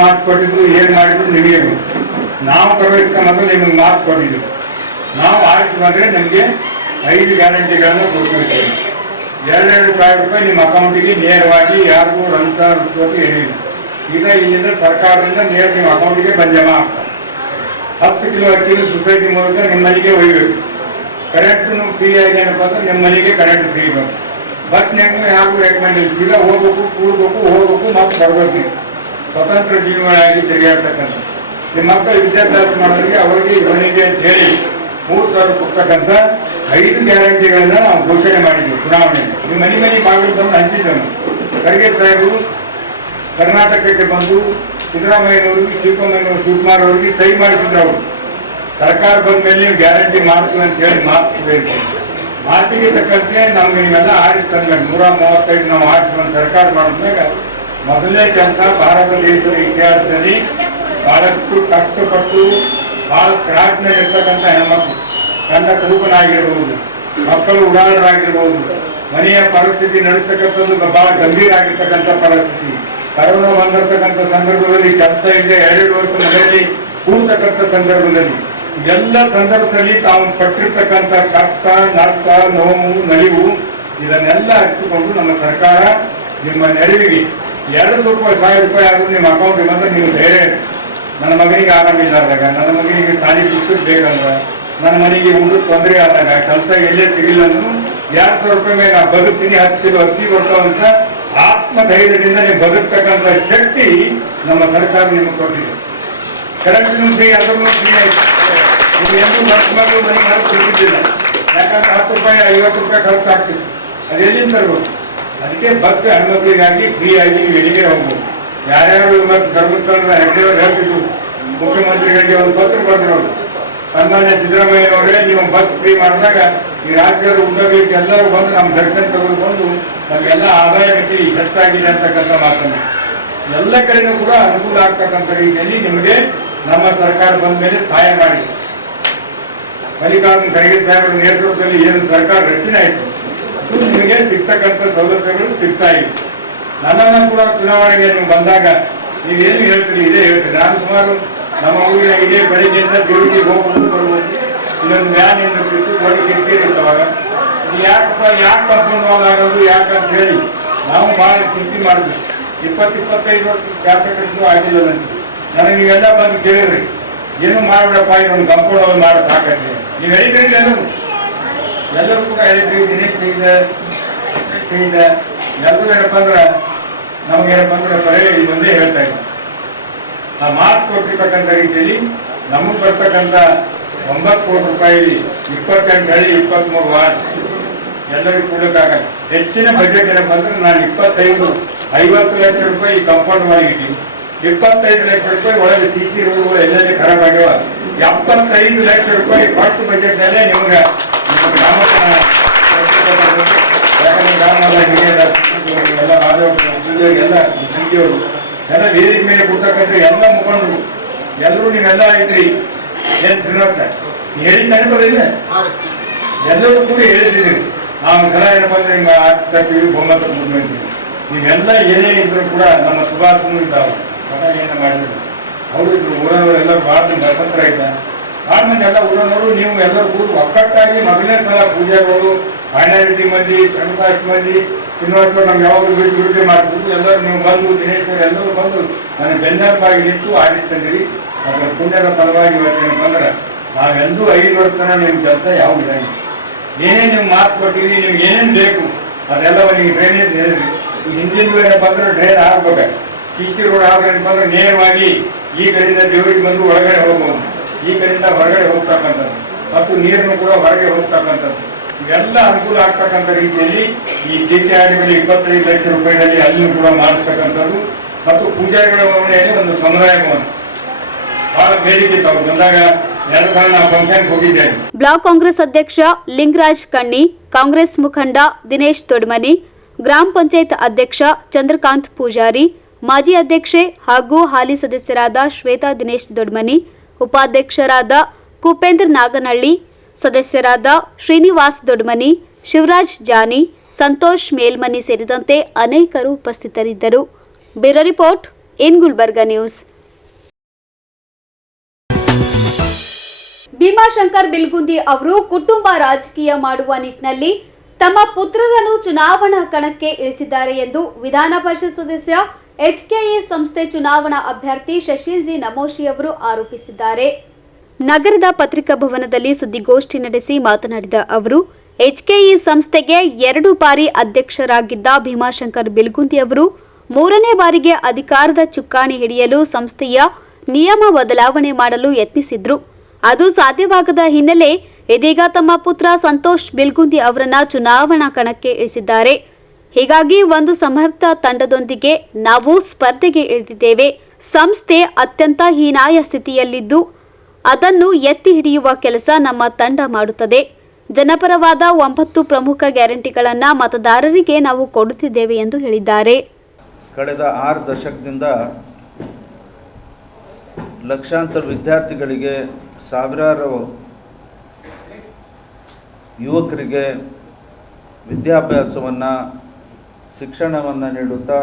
ಮಾತು ಕೊಟ್ಟಿದ್ದು ಏನು ಮಾಡಿದ್ರು ನಿಮಗೆ ನಾವು ಬರೋದಕ್ಕೆ ಮೊದಲು ನಿಮಗೆ ಮಾತು ಕೊಟ್ಟಿದ್ದು. ನಾವು ಆರಿಸಿ ಬಂದರೆ ನಮಗೆ 5 ಗ್ಯಾರಂಟಿಗಳನ್ನು ಕೊಡ್ತೀವಿ. 2,000 ರೂಪಾಯಿ ನಿಮ್ಮ ಅಕೌಂಟಿಗೆ ನೇರವಾಗಿ ಯಾರಿಗೂ ರಂತ ಏನಿಲ್ಲ. ಈಗ ಇಲ್ಲಿಂದ ಸರ್ಕಾರದಿಂದ ನೇರ ನಿಮ್ಮ ಅಕೌಂಟಿಗೆ ಬಂದ್ ಜಮಾ ಆಗ್ತದೆ. 10 ಕಿಲೋ ಅಕ್ಕಿನ ಸೊಸೈಟಿ ಮೂಲಕ ನಿಮ್ಮ ಮನೆಗೆ ಒಯ್ಯಬೇಕು. ಕರೆಂಟ್ನು ಫ್ರೀ ಆಗಿ ಏನಪ್ಪ ಅಂದ್ರೆ ನಿಮ್ಮ ಮನೆಗೆ ಕರೆಂಟ್ ಫ್ರೀ ಬೇಕು. ಬಸ್ನಾಗ ಯಾರಿಗೂ ರೆಕಮೆಂಡ್ ಇಲ್ಲ, ಸೀದಾ ಹೋಗ್ಬೇಕು, ಕೂಡಬೇಕು, ಹೋಗ್ಬೇಕು ಮತ್ತು ಬರಬೇಕು. ಸ್ವತಂತ್ರ ಜೀವನವಾಗಿ ತಿರುಗಾಡ್ತಕ್ಕಂಥ ನಿಮ್ಮ ಮಕ್ಕಳು ವಿದ್ಯಾಭ್ಯಾಸ ಮಾಡೋರಿಗೆ ಅವರಿಗೆ ಮನೆಗೆ ಅಂತ ಹೇಳಿ 3,000 ಕೊಡ್ತಕ್ಕಂಥ 5 ಗ್ಯಾರಂಟಿಗಳನ್ನ ನಾವು ಘೋಷಣೆ ಮಾಡಿದ್ವಿ ಚುನಾವಣೆಯಲ್ಲಿ. ನಿಮ್ಮ ಮನೆ ಬಾಗಿಲು ಬಂದು ಹಂಚಿದ್ದೆವು. ಖರ್ಗೆ ಸಾಹೇಬರು ಕರ್ನಾಟಕಕ್ಕೆ ಬಂದು ಸಿದ್ದರಾಮಯ್ಯನವ್ರಿಗೆ, ಶಿವಕುಮಾರ್ ಅವರಿಗೆ ಸಹಿ ಮಾಡಿಸಿದ್ರು. ಅವರು ಸರ್ಕಾರ ಬಂದ ಮೇಲೆ ನೀವು ಗ್ಯಾರಂಟಿ ಮಾಡ್ತೀವಿ ಅಂತ ಹೇಳಿ ಮಾತಿಗೆ ತಕ್ಕಂತೆ ನಮ್ಗೆ ನೀವೆಲ್ಲ ಆರಿಸಿ ತಂದ್ಮೇಲೆ 135 ನಾವು ಆರಿಸಿ ಬಂದು ಸರ್ಕಾರ ಮಾಡಿದ್ಮೇಲೆ ಮೊದಲನೇ ಕೆಲಸ ಭಾರತ ದೇಶದ ಇತಿಹಾಸದಲ್ಲಿ ಬಹಳಷ್ಟು ಕಷ್ಟಪಟ್ಟು ಬಹಳ ತ್ರಾಸಿನಲ್ಲಿರ್ತಕ್ಕಂಥ ಹೆಣ್ಮಕ್ಳು, ಗಂಡ ಕುರುಬನಾಗಿರ್ಬೋದು, ಮಕ್ಕಳು ಉಡಾಳರಾಗಿರ್ಬೋದು, ಮನೆಯ ಪರಿಸ್ಥಿತಿ ನಡೆಸ್ತಕ್ಕಂಥದ್ದು ಬಹಳ ಗಂಭೀರ ಆಗಿರ್ತಕ್ಕಂಥ ಪರಿಸ್ಥಿತಿ. ಕರೋನಾ ಬಂದಿರತಕ್ಕಂಥ ಸಂದರ್ಭದಲ್ಲಿ ಕೆಲಸ ಇಲ್ಲದೆ 2 ವರ್ಷ ಮನೆಯಲ್ಲಿ ಕೂರ್ತಕ್ಕಂಥ ಸಂದರ್ಭದಲ್ಲಿ ಎಲ್ಲ ಸಂದರ್ಭದಲ್ಲಿ ತಾವು ಪಟ್ಟಿರ್ತಕ್ಕಂಥ ಕಷ್ಟ, ನಷ್ಟ, ನೋವು, ನಲಿವು ಇದನ್ನೆಲ್ಲ ಹಚ್ಚಿಕೊಂಡು ನಮ್ಮ ಸರ್ಕಾರ ನಿಮ್ಮ ನೆರವಿಗೆ 2,000 ರೂಪಾಯಿ ಆದರೂ ನಿಮ್ಮ ಅಕೌಂಟಿಗೆ ಬಂದ್ರೆ ನೀವು ಧೈರ್ಯ, ನನ್ನ ಮಗನಿಗೆ ಆರಾಮಿಲ್ಲಾದಾಗ, ನನ್ನ ಮಗನಿಗೆ ಶಾಲೆ ಪುಸ್ತಕ ಬೇಕಂದ್ರೆ, ನನ್ನ ಮನೆಗೆ ಊಟಕ್ಕೆ ತೊಂದರೆ ಆದಾಗ, ಕೆಲಸ ಎಲ್ಲೇ ಸಿಗಿಲ್ಲ ಅಂದ್ರೂ 2,000 ರೂಪಾಯಿ ಮೇಲೆ ನಾ ಬದುಕ್ತೀನಿ, 10 ಕಿಲೋ ಅಕ್ಕಿ ಬರ್ತಾವಂತ ಆತ್ಮಧೈರ್ಯದಿಂದ ನೀವು ಬದುಕ್ತಕ್ಕಂಥ ಶಕ್ತಿ ನಮ್ಮ ಸರ್ಕಾರ ನಿಮಗೆ ಕೊಟ್ಟಿದೆ. ಕರೆಂಟ್ನು ಫ್ರೀ, ಅದನ್ನು ಫ್ರೀ ಆಯ್ತು. ನೀವು ಎಂದೂ ಖರ್ಚು ಮಾಡಲು ಮನೆ ಮಾಡಿ ಕೊಟ್ಟಿದ್ದಿಲ್ಲ. ಯಾಕಂದ್ರೆ 10 ರೂಪಾಯಿ 50 ರೂಪಾಯಿ ಖರ್ಚು ಆಗ್ತಿತ್ತು. ಅದು ಎಲ್ಲಿಂದ ತರ್ಬೋದು? ಅದಕ್ಕೆ ಬಸ್ ಹೆಣ್ಮಕ್ಳಿಗಾಗಿ ಫ್ರೀ ಆಗಿ ನೀವು ಎಲ್ಲಿಗೆ ಹೋಗ್ಬೋದು. ಯಾರ್ಯಾರು ಇವತ್ತು ಧರ್ಮಸ್ಥಳದ ಹೆಗ್ಡೆಯವರು ಹೇಳ್ತಿದ್ರು, ಮುಖ್ಯಮಂತ್ರಿಗಳಿಗೆ ಒಂದು ಪತ್ರ ಬರೆದ್ರು. ಸನ್ಮಾನ್ಯ ಸಿದ್ದರಾಮಯ್ಯನವರೇ, ನೀವು ಬಸ್ ಫ್ರೀ ಮಾಡಿದಾಗ ಈ ರಾಜ್ಯದ ಉದ್ಯೋಗಕ್ಕೆ ಎಲ್ಲರೂ ಬಂದು ನಮ್ಮ ದರ್ಶನ ತೆಗೆದುಕೊಂಡು ನಮಗೆಲ್ಲ ಆದಾಯ ಗತಿ ಹೆಚ್ಚಾಗಿದೆ ಅಂತಕ್ಕಂಥ ಮಾತನ್ನು ಎಲ್ಲ ಕಡೆಯೂ ಕೂಡ ಅನುಕೂಲ ಆಗ್ತಕ್ಕಂಥ ರೀತಿಯಲ್ಲಿ ನಿಮಗೆ ನಮ್ಮ ಸರ್ಕಾರ ಬಂದ ಮೇಲೆ ಸಹಾಯ ಮಾಡಿ. ಮಲ್ಲಿಕಾರ್ಜುನ ಖರ್ಗೆ ಸಾಹೇಬರ ನೇತೃತ್ವದಲ್ಲಿ ಏನು ಸರ್ಕಾರ ರಚನೆ ಆಯಿತು, ಅದು ನಿಮಗೆ ಸಿಗ್ತಕ್ಕಂಥ ಸೌಲಭ್ಯಗಳು ಸಿಗ್ತಾ ಇವೆ. ನನ್ನನ್ನು ಕೂಡ ಚುನಾವಣೆಗೆ ನೀವು ಬಂದಾಗ ನೀವೇನು ಹೇಳ್ತೀರಿ ಇದೇ ಹೇಳ್ತೀರಿ. ನಾನು ಸುಮಾರು ನಮ್ಮ ಊರಿನ ಇದೇ ಬೆಳಿಗ್ಗೆಯಿಂದ ದೇವರಿಗೆ ಹೋಗ್ಬೋದು ಬರ್ಬೋದು, ಇನ್ನೊಂದು ವ್ಯಾನ್ ಇಂದ ಬಿಟ್ಟು ದೊಡ್ಡ ಕಿರಿಕಿರಿ ಇರ್ತವಾಗ ಯಾಕೆ ಕಂಪೌಂಡ್ ವಾಲ್ ಆಗೋದು ಯಾಕಂತ ಹೇಳಿ ನಾವು ಭಾಳ ಚಿಂತೆ ಮಾಡಿದ್ವಿ. 20-25 ವರ್ಷ ಶಾಸಕರಿಗೂ ಆಗಿಲ್ಲ ನನಗೆ. ನೀವೆಲ್ಲ ಬಂದು ಕೇಳಿದ್ರಿ, ಏನು ಮಾಡಿಬಿಡಪ್ಪ ಇದೊಂದು ಕಂಪೌಂಡ್ ವಾಲ್ ಮಾಡಿ ಸಾಕಂತೆ ನೀವು ಹೇಳಿದ್ರಿ. ಎಲ್ಲರೂ ಕೂಡ ಹೇಳಿದ್ರಿ, ದಿನೇಶ್ ಇದೆ ಎಲ್ಲರೂ ಏನಪ್ಪ ಅಂದ್ರೆ ನಮಗೇನಪ್ಪ ಅಂದ್ರೆ ಬರೀ ಇದೊಂದೇ ಹೇಳ್ತಾ ಇದ್ದ. ನಾವು ಮಾತು ಕೊಟ್ಟಿರ್ತಕ್ಕಂಥ ರೀತಿಯಲ್ಲಿ ನಮಗೆ ಬರ್ತಕ್ಕಂಥ 9 ಕೋಟಿ ರೂಪಾಯಿಲಿ 28 ಹಳ್ಳಿ 23 ವಾರ್ಡ್ ಎಲ್ಲರಿಗೂ ಕೊಡೋಕ್ಕಾಗಲ್ಲ. ಹೆಚ್ಚಿನ ಬಜೆಟ್ ಏನಪ್ಪ ಅಂದ್ರೆ ನಾನು 50 ಲಕ್ಷ ರೂಪಾಯಿ ಕಾಂಪೌಂಡ್ ವಾಲ್ಗೆ ಇದ್ದೀವಿ, 25 ಲಕ್ಷ ರೂಪಾಯಿ ಒಳಗೆ CC ರೋಡ್ಗಳು ಎಲ್ಲೆಲ್ಲಿ ಖರಾಬ್ ಆಗ್ಯಾವ, 75 ಲಕ್ಷ ರೂಪಾಯಿ ಫಸ್ಟ್ ಬಜೆಟ್ನಲ್ಲೇ ನಿಮ್ಗೆ ಗ್ರಾಮದ ಎಲ್ಲ ಎಲ್ಲ ಸಂಖ್ಯೆಯವರು ಎಲ್ಲ ವೇದಿಕೆ ಮೇಲೆ ಕೊಡ್ತಕ್ಕಂಥ ಎಲ್ಲ ಮುಖಂಡರು ಎಲ್ಲರೂ ನೀವೆಲ್ಲ ಇದ್ರಿ. ಏನ್ ಶ್ರೀನಿವಾಸ ನೀವು ಹೇಳಿದ ನೆನಪದಿಲ್ಲ, ಎಲ್ಲರೂ ಕೂಡ ಹೇಳಿದ್ದೀರಿ. ನಾವು ಸಲ ಏನಪ್ಪ ಅಂದ್ರೆ ಹಿಂಗೆ ಆಗ್ತೀವಿ ಬಹುಮತ ಮುಖ್ಯಮಂತ್ರಿ ನೀವೆಲ್ಲ ಏನೇ ಇದ್ರು ಕೂಡ ನಮ್ಮ ಸುಭಾಷನು ಇದ್ದಾವೆ ಏನು ಮಾಡಿದ್ರು ಅವರು ಇದ್ರು. ಊರನವರೆಲ್ಲರೂ ಭಾಳ ಸ್ವತಂತ್ರ ಇದ್ದ ಭಾಳ ಮಂದಿ ಎಲ್ಲ ಊರನವರು ನೀವು ಎಲ್ಲರೂ ಕೂಡ ಒಕ್ಕಟ್ಟಾಗಿ ಮೊದಲನೇ ಸಲ ಪೂಜೆಗಳು ಮೈನಾರಿಟಿ ಮಂದಿ, ಸಣ್ಣ ಮಂದಿ, ಶ್ರೀನಿವಾಸರು ನಮ್ಗೆ ಯಾವಾಗಲೂ ವಿರುದ್ಧ ಮಾಡ್ತಿದ್ರು. ಎಲ್ಲರೂ ನೀವು ಬಂದು ದಿನೇಶ್ವರ ಎಲ್ಲರೂ ಬಂದು ನನಗೆ ಬೆನ್ನೆಲುಬಾಗಿ ನಿಂತು ಆಡಿಸ್ತಂದ್ರಿ. ಅದರ ಪುಣ್ಯದ ಫಲವಾಗಿ ಇವತ್ತೇನಪ್ಪ ಅಂದ್ರೆ ನಾವೆಂದೂ 5 ವರ್ಷ ತನಕ ನಿಮ್ಮ ಕೆಲಸ ಯಾವ್ದು ಇರಂಗಿಲ್ಲ. ಏನೇನು ನೀವು ಮಾತು ಕೊಟ್ಟಿರಿ, ನಿಮ್ಗೆ ಏನೇನು ಬೇಕು ಅದೆಲ್ಲ ನೀವು ಡ್ರೈನೇಜ್ ಹೇಳಿದ್ರಿ. ಈ ಹಿಂದಿನ ಏನಪ್ಪ ಅಂದ್ರೆ ಡ್ರೈನ್ ಆಗ್ಬೇಕು, CC ರೋಡ್ ಆಗ್ಬೇಕಪ್ಪ ಅಂದ್ರೆ ನೇರವಾಗಿ ಈ ಕಡೆಯಿಂದ ದೇವರಿಗೆ ಬಂದು ಒಳಗಡೆ ಹೋಗ್ಬೋದು, ಈ ಕಡೆಯಿಂದ ಹೊರಗಡೆ ಹೋಗ್ತಕ್ಕಂಥದ್ದು ಮತ್ತು ನೀರನ್ನು ಕೂಡ ಹೊರಗೆ ಹೋಗ್ತಕ್ಕಂಥದ್ದು ಇವೆಲ್ಲ ಅನುಕೂಲ ಆಗ್ತಕ್ಕಂಥ ರೀತಿಯಲ್ಲಿ ಈ DKRಗಳಲ್ಲಿ 25 ಲಕ್ಷ ರೂಪಾಯಿನಲ್ಲಿ ಅಲ್ಲಿಯೂ ಕೂಡ ಮಾಡಿಸ್ತಕ್ಕಂಥದ್ದು ಮತ್ತು ಪೂಜಾರಿಗಳ ಮನೆಯಲ್ಲಿ ಒಂದು ಸಮುದಾಯ ಭವನ ಬಹಳ ಬೇಡಿಕೆ ಇತ್ತು. ಅವ್ರು ಬಂದಾಗ 2 ಸಲ ನಾವು ಫಂಕ್ಷನ್ಗೆ ಹೋಗಿದ್ದೇವೆ. ಬ್ಲಾಕ್ ಕಾಂಗ್ರೆಸ್ ಅಧ್ಯಕ್ಷ ಲಿಂಗರಾಜ್ ಕಣ್ಣಿ, ಕಾಂಗ್ರೆಸ್ ಮುಖಂಡ ದಿನೇಶ್ ದೊಡ್ಮನಿ, ಗ್ರಾಮ ಪಂಚಾಯತ್ ಅಧ್ಯಕ್ಷ ಚಂದ್ರಕಾಂತ್ ಪೂಜಾರಿ, ಮಾಜಿ ಅಧ್ಯಕ್ಷೆ ಹಾಗೂ ಹಾಲಿ ಸದಸ್ಯರಾದ ಶ್ವೇತಾ ದಿನೇಶ್ ದೊಡ್ಮನಿ, ಉಪಾಧ್ಯಕ್ಷರಾದ ಕುಪೇಂದ್ರ ನಾಗನಹಳ್ಳಿ, ಸದಸ್ಯರಾದ ಶ್ರೀನಿವಾಸ್ ದೊಡ್ಮನಿ, ಶಿವರಾಜ್ ಜಾನಿ, ಸಂತೋಷ್ ಮೇಲ್ಮನಿ ಸೇರಿದಂತೆ ಅನೇಕರು ಉಪಸ್ಥಿತರಿದ್ದರು. Bureau report in Gulbarga news. Bhimashankar Bilgundi ಅವರು ಕುಟುಂಬ ರಾಜಕೀಯ ಮಾಡುವ ನಿಟ್ಟಿನಲ್ಲಿ ತಮ್ಮ ಪುತ್ರರನ್ನು ಚುನಾವಣಾ ಕಣಕ್ಕೆ ಇಳಿಸಿದ್ದಾರೆ ಎಂದು ವಿಧಾನ ಪರಿಷತ್ ಸದಸ್ಯ ಎಚ್ಕೆಇ ಸಂಸ್ಥೆ ಚುನಾವಣಾ ಅಭ್ಯರ್ಥಿ ಶಶೀಲ್ ಜಿ ನಮೋಶಿ ಅವರು ಆರೋಪಿಸಿದ್ದಾರೆ. ನಗರದ ಪತ್ರಿಕಾ ಭವನದಲ್ಲಿ ಸುದ್ದಿಗೋಷ್ಠಿ ನಡೆಸಿ ಮಾತನಾಡಿದ ಅವರು, ಎಚ್ಕೆಇ ಸಂಸ್ಥೆಗೆ 2 ಬಾರಿ ಅಧ್ಯಕ್ಷರಾಗಿದ್ದ ಭೀಮಾಶಂಕರ್ ಬಿಲ್ಗುಂದಿ ಅವರು 3ನೇ ಬಾರಿಗೆ ಅಧಿಕಾರದ ಚುಕ್ಕಾಣಿ ಹಿಡಿಯಲು ಸಂಸ್ಥೆಯ ನಿಯಮ ಬದಲಾವಣೆ ಮಾಡಲು ಯತ್ನಿಸಿದ್ರು. ಅದು ಸಾಧ್ಯವಾಗದ ಹಿನ್ನೆಲೆ ಇದೀಗ ತಮ್ಮ ಪುತ್ರ ಸಂತೋಷ್ ಬಿಲ್ಗುಂದಿ ಅವರನ್ನ ಚುನಾವಣಾ ಕಣಕ್ಕೆ ಇಳಿಸಿದ್ದಾರೆ. ಹೀಗಾಗಿ ಒಂದು ಸಮರ್ಥ ತಂಡದೊಂದಿಗೆ ನಾವು ಸ್ಪರ್ಧೆಗೆ ಇಳಿದಿದ್ದೇವೆ. ಸಂಸ್ಥೆ ಅತ್ಯಂತ ಹೀನಾಯ ಸ್ಥಿತಿಯಲ್ಲಿದ್ದು ಅದನ್ನು ಎತ್ತಿ ಹಿಡಿಯುವ ಕೆಲಸ ನಮ್ಮ ತಂಡ ಮಾಡುತ್ತದೆ. ಜನಪರವಾದ 9 ಪ್ರಮುಖ ಗ್ಯಾರಂಟಿಗಳನ್ನು ಮತದಾರರಿಗೆ ನಾವು ಕೊಡುತ್ತಿದ್ದೇವೆ ಎಂದು ಹೇಳಿದ್ದಾರೆ. ಕಳೆದ 6 ದಶಕದಿಂದ ಲಕ್ಷಾಂತರ ವಿದ್ಯಾರ್ಥಿಗಳಿಗೆ, ಸಾವಿರಾರು ಯುವಕರಿಗೆ ವಿದ್ಯಾಭ್ಯಾಸವನ್ನು, ಶಿಕ್ಷಣವನ್ನು ನೀಡುತ್ತಾ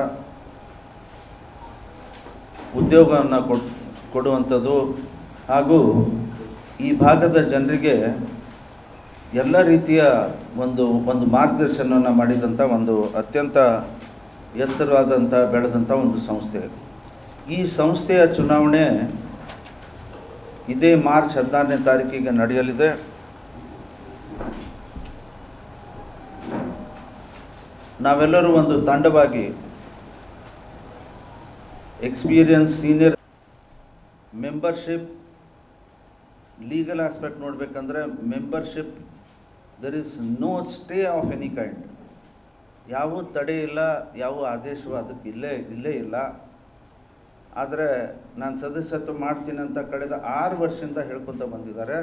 ಉದ್ಯೋಗವನ್ನು ಕೊಡುವಂಥದ್ದು ಹಾಗೂ ಈ ಭಾಗದ ಜನರಿಗೆ ಎಲ್ಲ ರೀತಿಯ ಒಂದು ಮಾರ್ಗದರ್ಶನವನ್ನು ಮಾಡಿದಂಥ ಒಂದು ಅತ್ಯಂತ ಎತ್ತರವಾದಂಥ ಬೆಳೆದಂಥ ಒಂದು ಸಂಸ್ಥೆ. ಈ ಸಂಸ್ಥೆಯ ಚುನಾವಣೆ ಇದೇ ಮಾರ್ಚ್ 16ನೇ ತಾರೀಕಿಗೆ ನಡೆಯಲಿದೆ. ನಾವೆಲ್ಲರೂ ಒಂದು ತಂಡವಾಗಿ experience, senior, membership, legal aspect ನೋಡಬೇಕಂದ್ರೆ membership, there is no stay of any kind. ಯಾವ ತಡೆ ಇಲ್ಲ, ಯಾವ ಆದೇಶವೂ ಅದಕ್ಕೆ ಇಲ್ಲೇ ಇಲ್ಲ. ಆದರೆ ನಾನು ಸದಸ್ಯತ್ವ ಮಾಡ್ತೀನಿ ಅಂತ ಕಳೆದ 6 ವರ್ಷದಿಂದ ಹೇಳ್ಕೊತ ಬಂದಿದ್ದಾರೆ.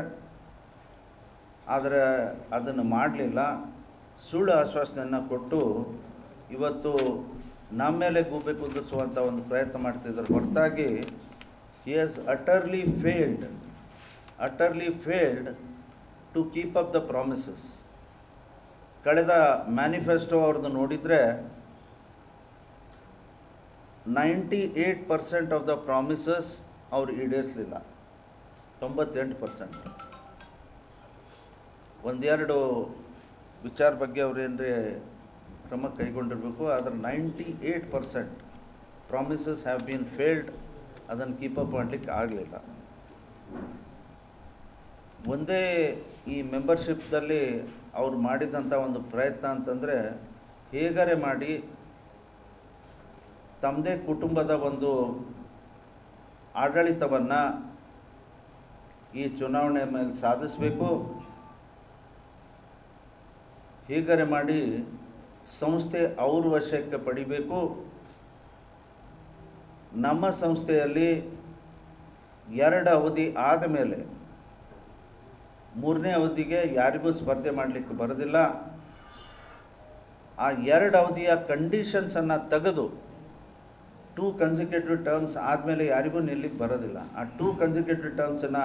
ಆದರೆ ಅದನ್ನು ಮಾಡಲಿಲ್ಲ. ಸುಳ್ಳು ಆಶ್ವಾಸನೆಯನ್ನು ಕೊಟ್ಟು ಇವತ್ತು ನಮ್ಮ ಮೇಲೆ ಗೂಬೆ ಕುದಿಸುವಂಥ ಒಂದು ಪ್ರಯತ್ನ ಮಾಡ್ತಿದ್ದಾರೆ ಹೊರತಾಗಿ he has utterly failed to keep up the promises. ಕಳೆದ ಮ್ಯಾನಿಫೆಸ್ಟೋ ಅವ್ರದ್ದು ನೋಡಿದರೆ 98% ಆಫ್ ದ ಪ್ರಾಮಿಸಸ್ ಅವರು ಈಡೇರಿಸಲಿಲ್ಲ. 98%. ಒಂದೆರಡು ವಿಚಾರ ಬಗ್ಗೆ ಅವ್ರು ಏನರೇ ಕ್ರಮ ಕೈಗೊಂಡಿರಬೇಕು. ಆದರೆ 98% ಪ್ರಾಮಿಸಸ್ ಹ್ಯಾವ್ ಬೀನ್ ಫೇಲ್ಡ್. ಅದನ್ನು ಕೀಪಪ್ ಮಾಡಲಿಕ್ಕೆ ಆಗಲಿಲ್ಲ. ಒಂದೇ ಈ ಮೆಂಬರ್ಶಿಪ್ದಲ್ಲಿ ಅವ್ರು ಮಾಡಿದಂಥ ಒಂದು ಪ್ರಯತ್ನ ಅಂತಂದರೆ, ಹೇಗಾರೆ ಮಾಡಿ ತಮ್ಮದೇ ಕುಟುಂಬದ ಒಂದು ಆಡಳಿತವನ್ನು ಈ ಚುನಾವಣೆ ಮೇಲೆ ಸಾಧಿಸಬೇಕು, ಹೇಗಾರೆ ಮಾಡಿ ಸಂಸ್ಥೆ ಅವ್ರ ವಶಕ್ಕೆ ಪಡಿಬೇಕು. ನಮ್ಮ ಸಂಸ್ಥೆಯಲ್ಲಿ 2 ಅವಧಿ ಆದ ಮೇಲೆ 3ನೇ ಅವಧಿಗೆ ಯಾರಿಗೂ ಸ್ಪರ್ಧೆ ಮಾಡಲಿಕ್ಕೆ ಬರೋದಿಲ್ಲ. ಆ 2 ಅವಧಿಯ ಕಂಡೀಷನ್ಸನ್ನು ತೆಗೆದು 2 ಕನ್ಸಿಕ್ಯೂಟಿವ್ ಟರ್ಮ್ಸ್ ಆದಮೇಲೆ ಯಾರಿಗೂ ನಿಲ್ಲಿಕ್ಕೆ ಬರೋದಿಲ್ಲ. ಆ 2 ಕನ್ಸಿಕ್ಯೂಟಿವ್ ಟರ್ಮ್ಸನ್ನು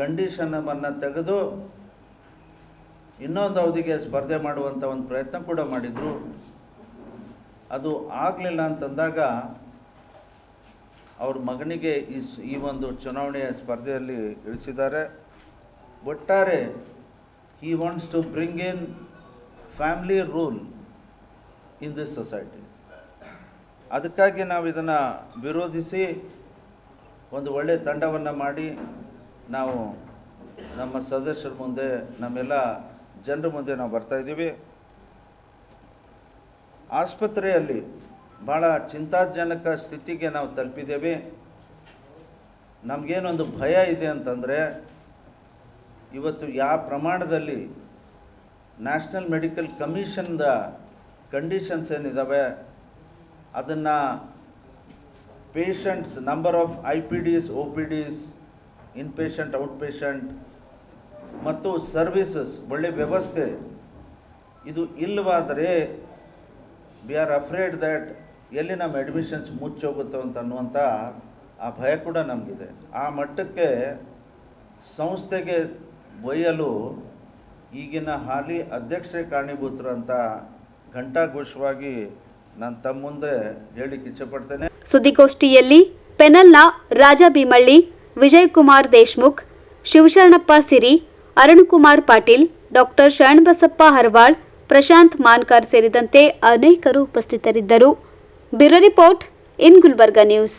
ಕಂಡೀಷನನ್ನು ತೆಗೆದು ಇನ್ನೊಂದು ಅವಧಿಗೆ ಸ್ಪರ್ಧೆ ಮಾಡುವಂಥ ಒಂದು ಪ್ರಯತ್ನ ಕೂಡ ಮಾಡಿದರು. ಅದು ಆಗಲಿಲ್ಲ ಅಂತಂದಾಗ ಅವ್ರ ಮಗನಿಗೆ ಈ ಒಂದು ಚುನಾವಣೆಯ ಸ್ಪರ್ಧೆಯಲ್ಲಿ ಇಳಿಸಿದ್ದಾರೆ. ಒಟ್ಟಾರೆ he wants to bring in family rule in this society. ಅದಕ್ಕಾಗಿ ನಾವು ಇದನ್ನು ವಿರೋಧಿಸಿ ಒಂದು ಒಳ್ಳೆಯ ತಂಡವನ್ನು ಮಾಡಿ ನಾವು ನಮ್ಮ ಸದಸ್ಯರ ಮುಂದೆ, ನಮ್ಮೆಲ್ಲ ಜನರ ಮುಂದೆ ನಾವು ಬರ್ತಾಯಿದ್ದೀವಿ. ಆಸ್ಪತ್ರೆಯಲ್ಲಿ ಭಾಳ ಚಿಂತಾಜನಕ ಸ್ಥಿತಿಗೆ ನಾವು ತಲುಪಿದ್ದೇವೆ. ನಮಗೇನೊಂದು ಭಯ ಇದೆ ಅಂತಂದರೆ, ಇವತ್ತು ಯಾವ ಪ್ರಮಾಣದಲ್ಲಿ ನ್ಯಾಷನಲ್ ಮೆಡಿಕಲ್ ಕಮಿಷನ್ದ ಕಂಡೀಷನ್ಸ್ ಏನಿದ್ದಾವೆ ಅದನ್ನು patients number of IPDs, OPDs, inpatient, outpatient ಮತ್ತು ಸರ್ವಿಸಸ್ ಒಳ್ಳೆ ವ್ಯವಸ್ಥೆ ಇದು ಇಲ್ಲವಾದರೆ ವಿ ಆರ್ ಅಫ್ರೇಡ್ ದ್ಯಾಟ್ ಎಲ್ಲಿ ನಮ್ಮ ಅಡ್ಮಿಷನ್ಸ್ ಮುಚ್ಚೋಗುತ್ತೋ ಅಂತ ಅನ್ನುವಂಥ ಆ ಭಯ ಕೂಡ ನಮಗಿದೆ. ಆ ಮಟ್ಟಕ್ಕೆ ಸಂಸ್ಥೆಗೆ ಒಯ್ಯಲು ಈಗಿನ ಹಾಲಿ ಅಧ್ಯಕ್ಷರೇ ಕಾರಣೀಭೂತರು ಅಂತ ಘಂಟಾಘೋಷವಾಗಿ ನಾನು ತಮ್ಮ ಮುಂದೆ ಹೇಳಿಕ್ಕೆ ಇಚ್ಛೆಪಡ್ತೇನೆ. ಸುದ್ದಿಗೋಷ್ಠಿಯಲ್ಲಿ ಪೆನಲ್ನ ರಾಜಾ ಭೀಮಳ್ಳಿ, ವಿಜಯಕುಮಾರ್ ದೇಶ್ಮುಖ್, ಶಿವಶರಣಪ್ಪ ಸಿರಿ, ಅರುಣಕುಮಾರ್ ಪಾಟೀಲ್, ಡಾಕ್ಟರ್ ಶರಣಬಸಪ್ಪ ಹರವಾಳ್, ಪ್ರಶಾಂತ್ ಮಾನ್ಕರ್ ಸೇರಿದಂತೆ ಅನೇಕರು ಉಪಸ್ಥಿತರಿದ್ದರು. Bureau report, in Gulbarga news.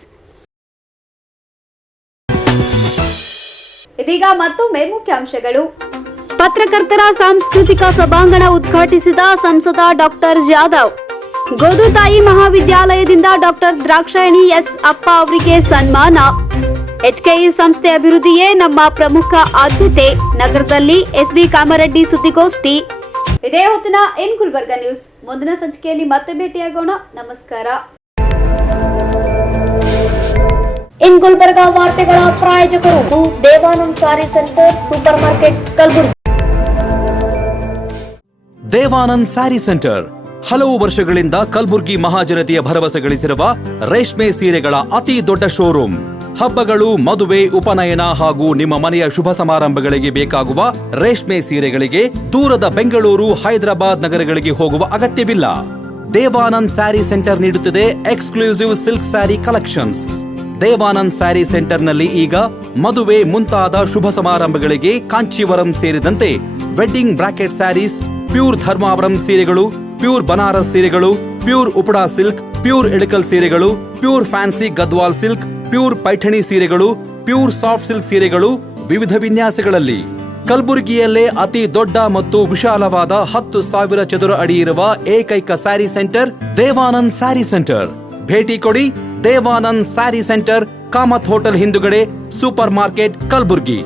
ಇದೀಗ ಮತ್ತೊಮ್ಮೆ ಮುಖ್ಯಾಂಶಗಳು. ಪತ್ರಕರ್ತರ ಸಾಂಸ್ಕೃತಿಕ ಸಭಾಂಗಣ ಉದ್ಘಾಟಿಸಿದ ಸಂಸದ ಡಾಕ್ಟರ್ ಜಾಧವ್. ಗೋದುತಾಯಿ ಮಹಾವಿದ್ಯಾಲಯದಿಂದ ಡಾಕ್ಟರ್ ದ್ರಾಕ್ಷಾಯಣಿ ಎಸ್ ಅಪ್ಪ ಅವರಿಗೆ ಸನ್ಮಾನ. ಎಚ್ಕೆಇ ಸಂಸ್ಥೆ ಅಭಿವೃದ್ಧಿಯೇ ನಮ್ಮ ಪ್ರಮುಖ ಆದ್ಯತೆ. ನಗರದಲ್ಲಿ ಎಸ್ಬಿ ಕಾಮರೆಡ್ಡಿ ಸುದ್ದಿಗೋಷ್ಠಿ. ಇದೇ ಹೊತ್ತಿನ ಇನ್ ಗುಲ್ಬರ್ಗಾ ನ್ಯೂಸ್. ಮುಂದಿನ ಸಂಚಿಕೆಯಲ್ಲಿ ಮತ್ತೆ ಭೇಟಿಯಾಗೋಣ. ನಮಸ್ಕಾರ. ಇನ್ ಗುಲ್ಬರ್ಗಾ ವಾರ್ತೆಗಳ ಪ್ರಾಯೋಜಕರು Devanand sari centre supermarket Kalaburagi. Devanand sari centre ಹಲವು ವರ್ಷಗಳಿಂದ ಕಲ್ಬುರ್ಗಿ ಮಹಾಜನತೆಯ ಭರವಸೆ ಗಳಿಸಿರುವ ರೇಷ್ಮೆ ಸೀರೆಗಳ ಅತಿ ದೊಡ್ಡ ಶೋರೂಮ್. ಹಬ್ಬಗಳು, ಮದುವೆ, ಉಪನಯನ ಹಾಗೂ ನಿಮ್ಮ ಮನೆಯ ಶುಭ ಸಮಾರಂಭಗಳಿಗೆ ಬೇಕಾಗುವ ರೇಷ್ಮೆ ಸೀರೆಗಳಿಗೆ ದೂರದ ಬೆಂಗಳೂರು, ಹೈದರಾಬಾದ್ ನಗರಗಳಿಗೆ ಹೋಗುವ ಅಗತ್ಯವಿಲ್ಲ. ದೇವಾನಂದ್ ಸ್ಯಾರಿ ಸೆಂಟರ್ ನೀಡುತ್ತಿದೆ exclusive silk sari collections. Devanand sari ಸೆಂಟರ್ನಲ್ಲಿ ಈಗ ಮದುವೆ ಮುಂತಾದ ಶುಭ ಸಮಾರಂಭಗಳಿಗೆ ಕಾಂಚೀವರಂ ಸೇರಿದಂತೆ wedding brocade saris, pure Dharmavaram ಸೀರೆಗಳು, ಪ್ಯೂರ್ ಬನಾರಸ್ ಸೀರೆಗಳು, pure Uppada silk, pure Ilkal ಸೀರೆಗಳು, pure fancy Gadwal silk, pure Paithani ಸೀರೆಗಳು, ಪ್ಯೂರ್ ಸಾಫ್ಟ್ ಸಿಲ್ಕ್ ಸೀರೆಗಳು ವಿವಿಧ ವಿನ್ಯಾಸಗಳಲ್ಲಿ. ಕಲಬುರಗಿಯಲ್ಲೇ ಅತಿ ದೊಡ್ಡ ಮತ್ತು ವಿಶಾಲವಾದ 10,000 ಚದುರ ಅಡಿ ಇರುವ ಏಕೈಕ ಸ್ಯಾರಿ ಸೆಂಟರ್ ದೇವಾನಂದ್ ಸ್ಯಾರಿ ಸೆಂಟರ್. ಭೇಟಿ ಕೊಡಿ. ದೇವಾನಂದ್ ಸ್ಯಾರಿ ಸೆಂಟರ್, ಕಾಮತ್ ಹೋಟೆಲ್ ಹಿಂದುಗಡೆ, ಸೂಪರ್ ಮಾರ್ಕೆಟ್, ಕಲಬುರ್ಗಿ.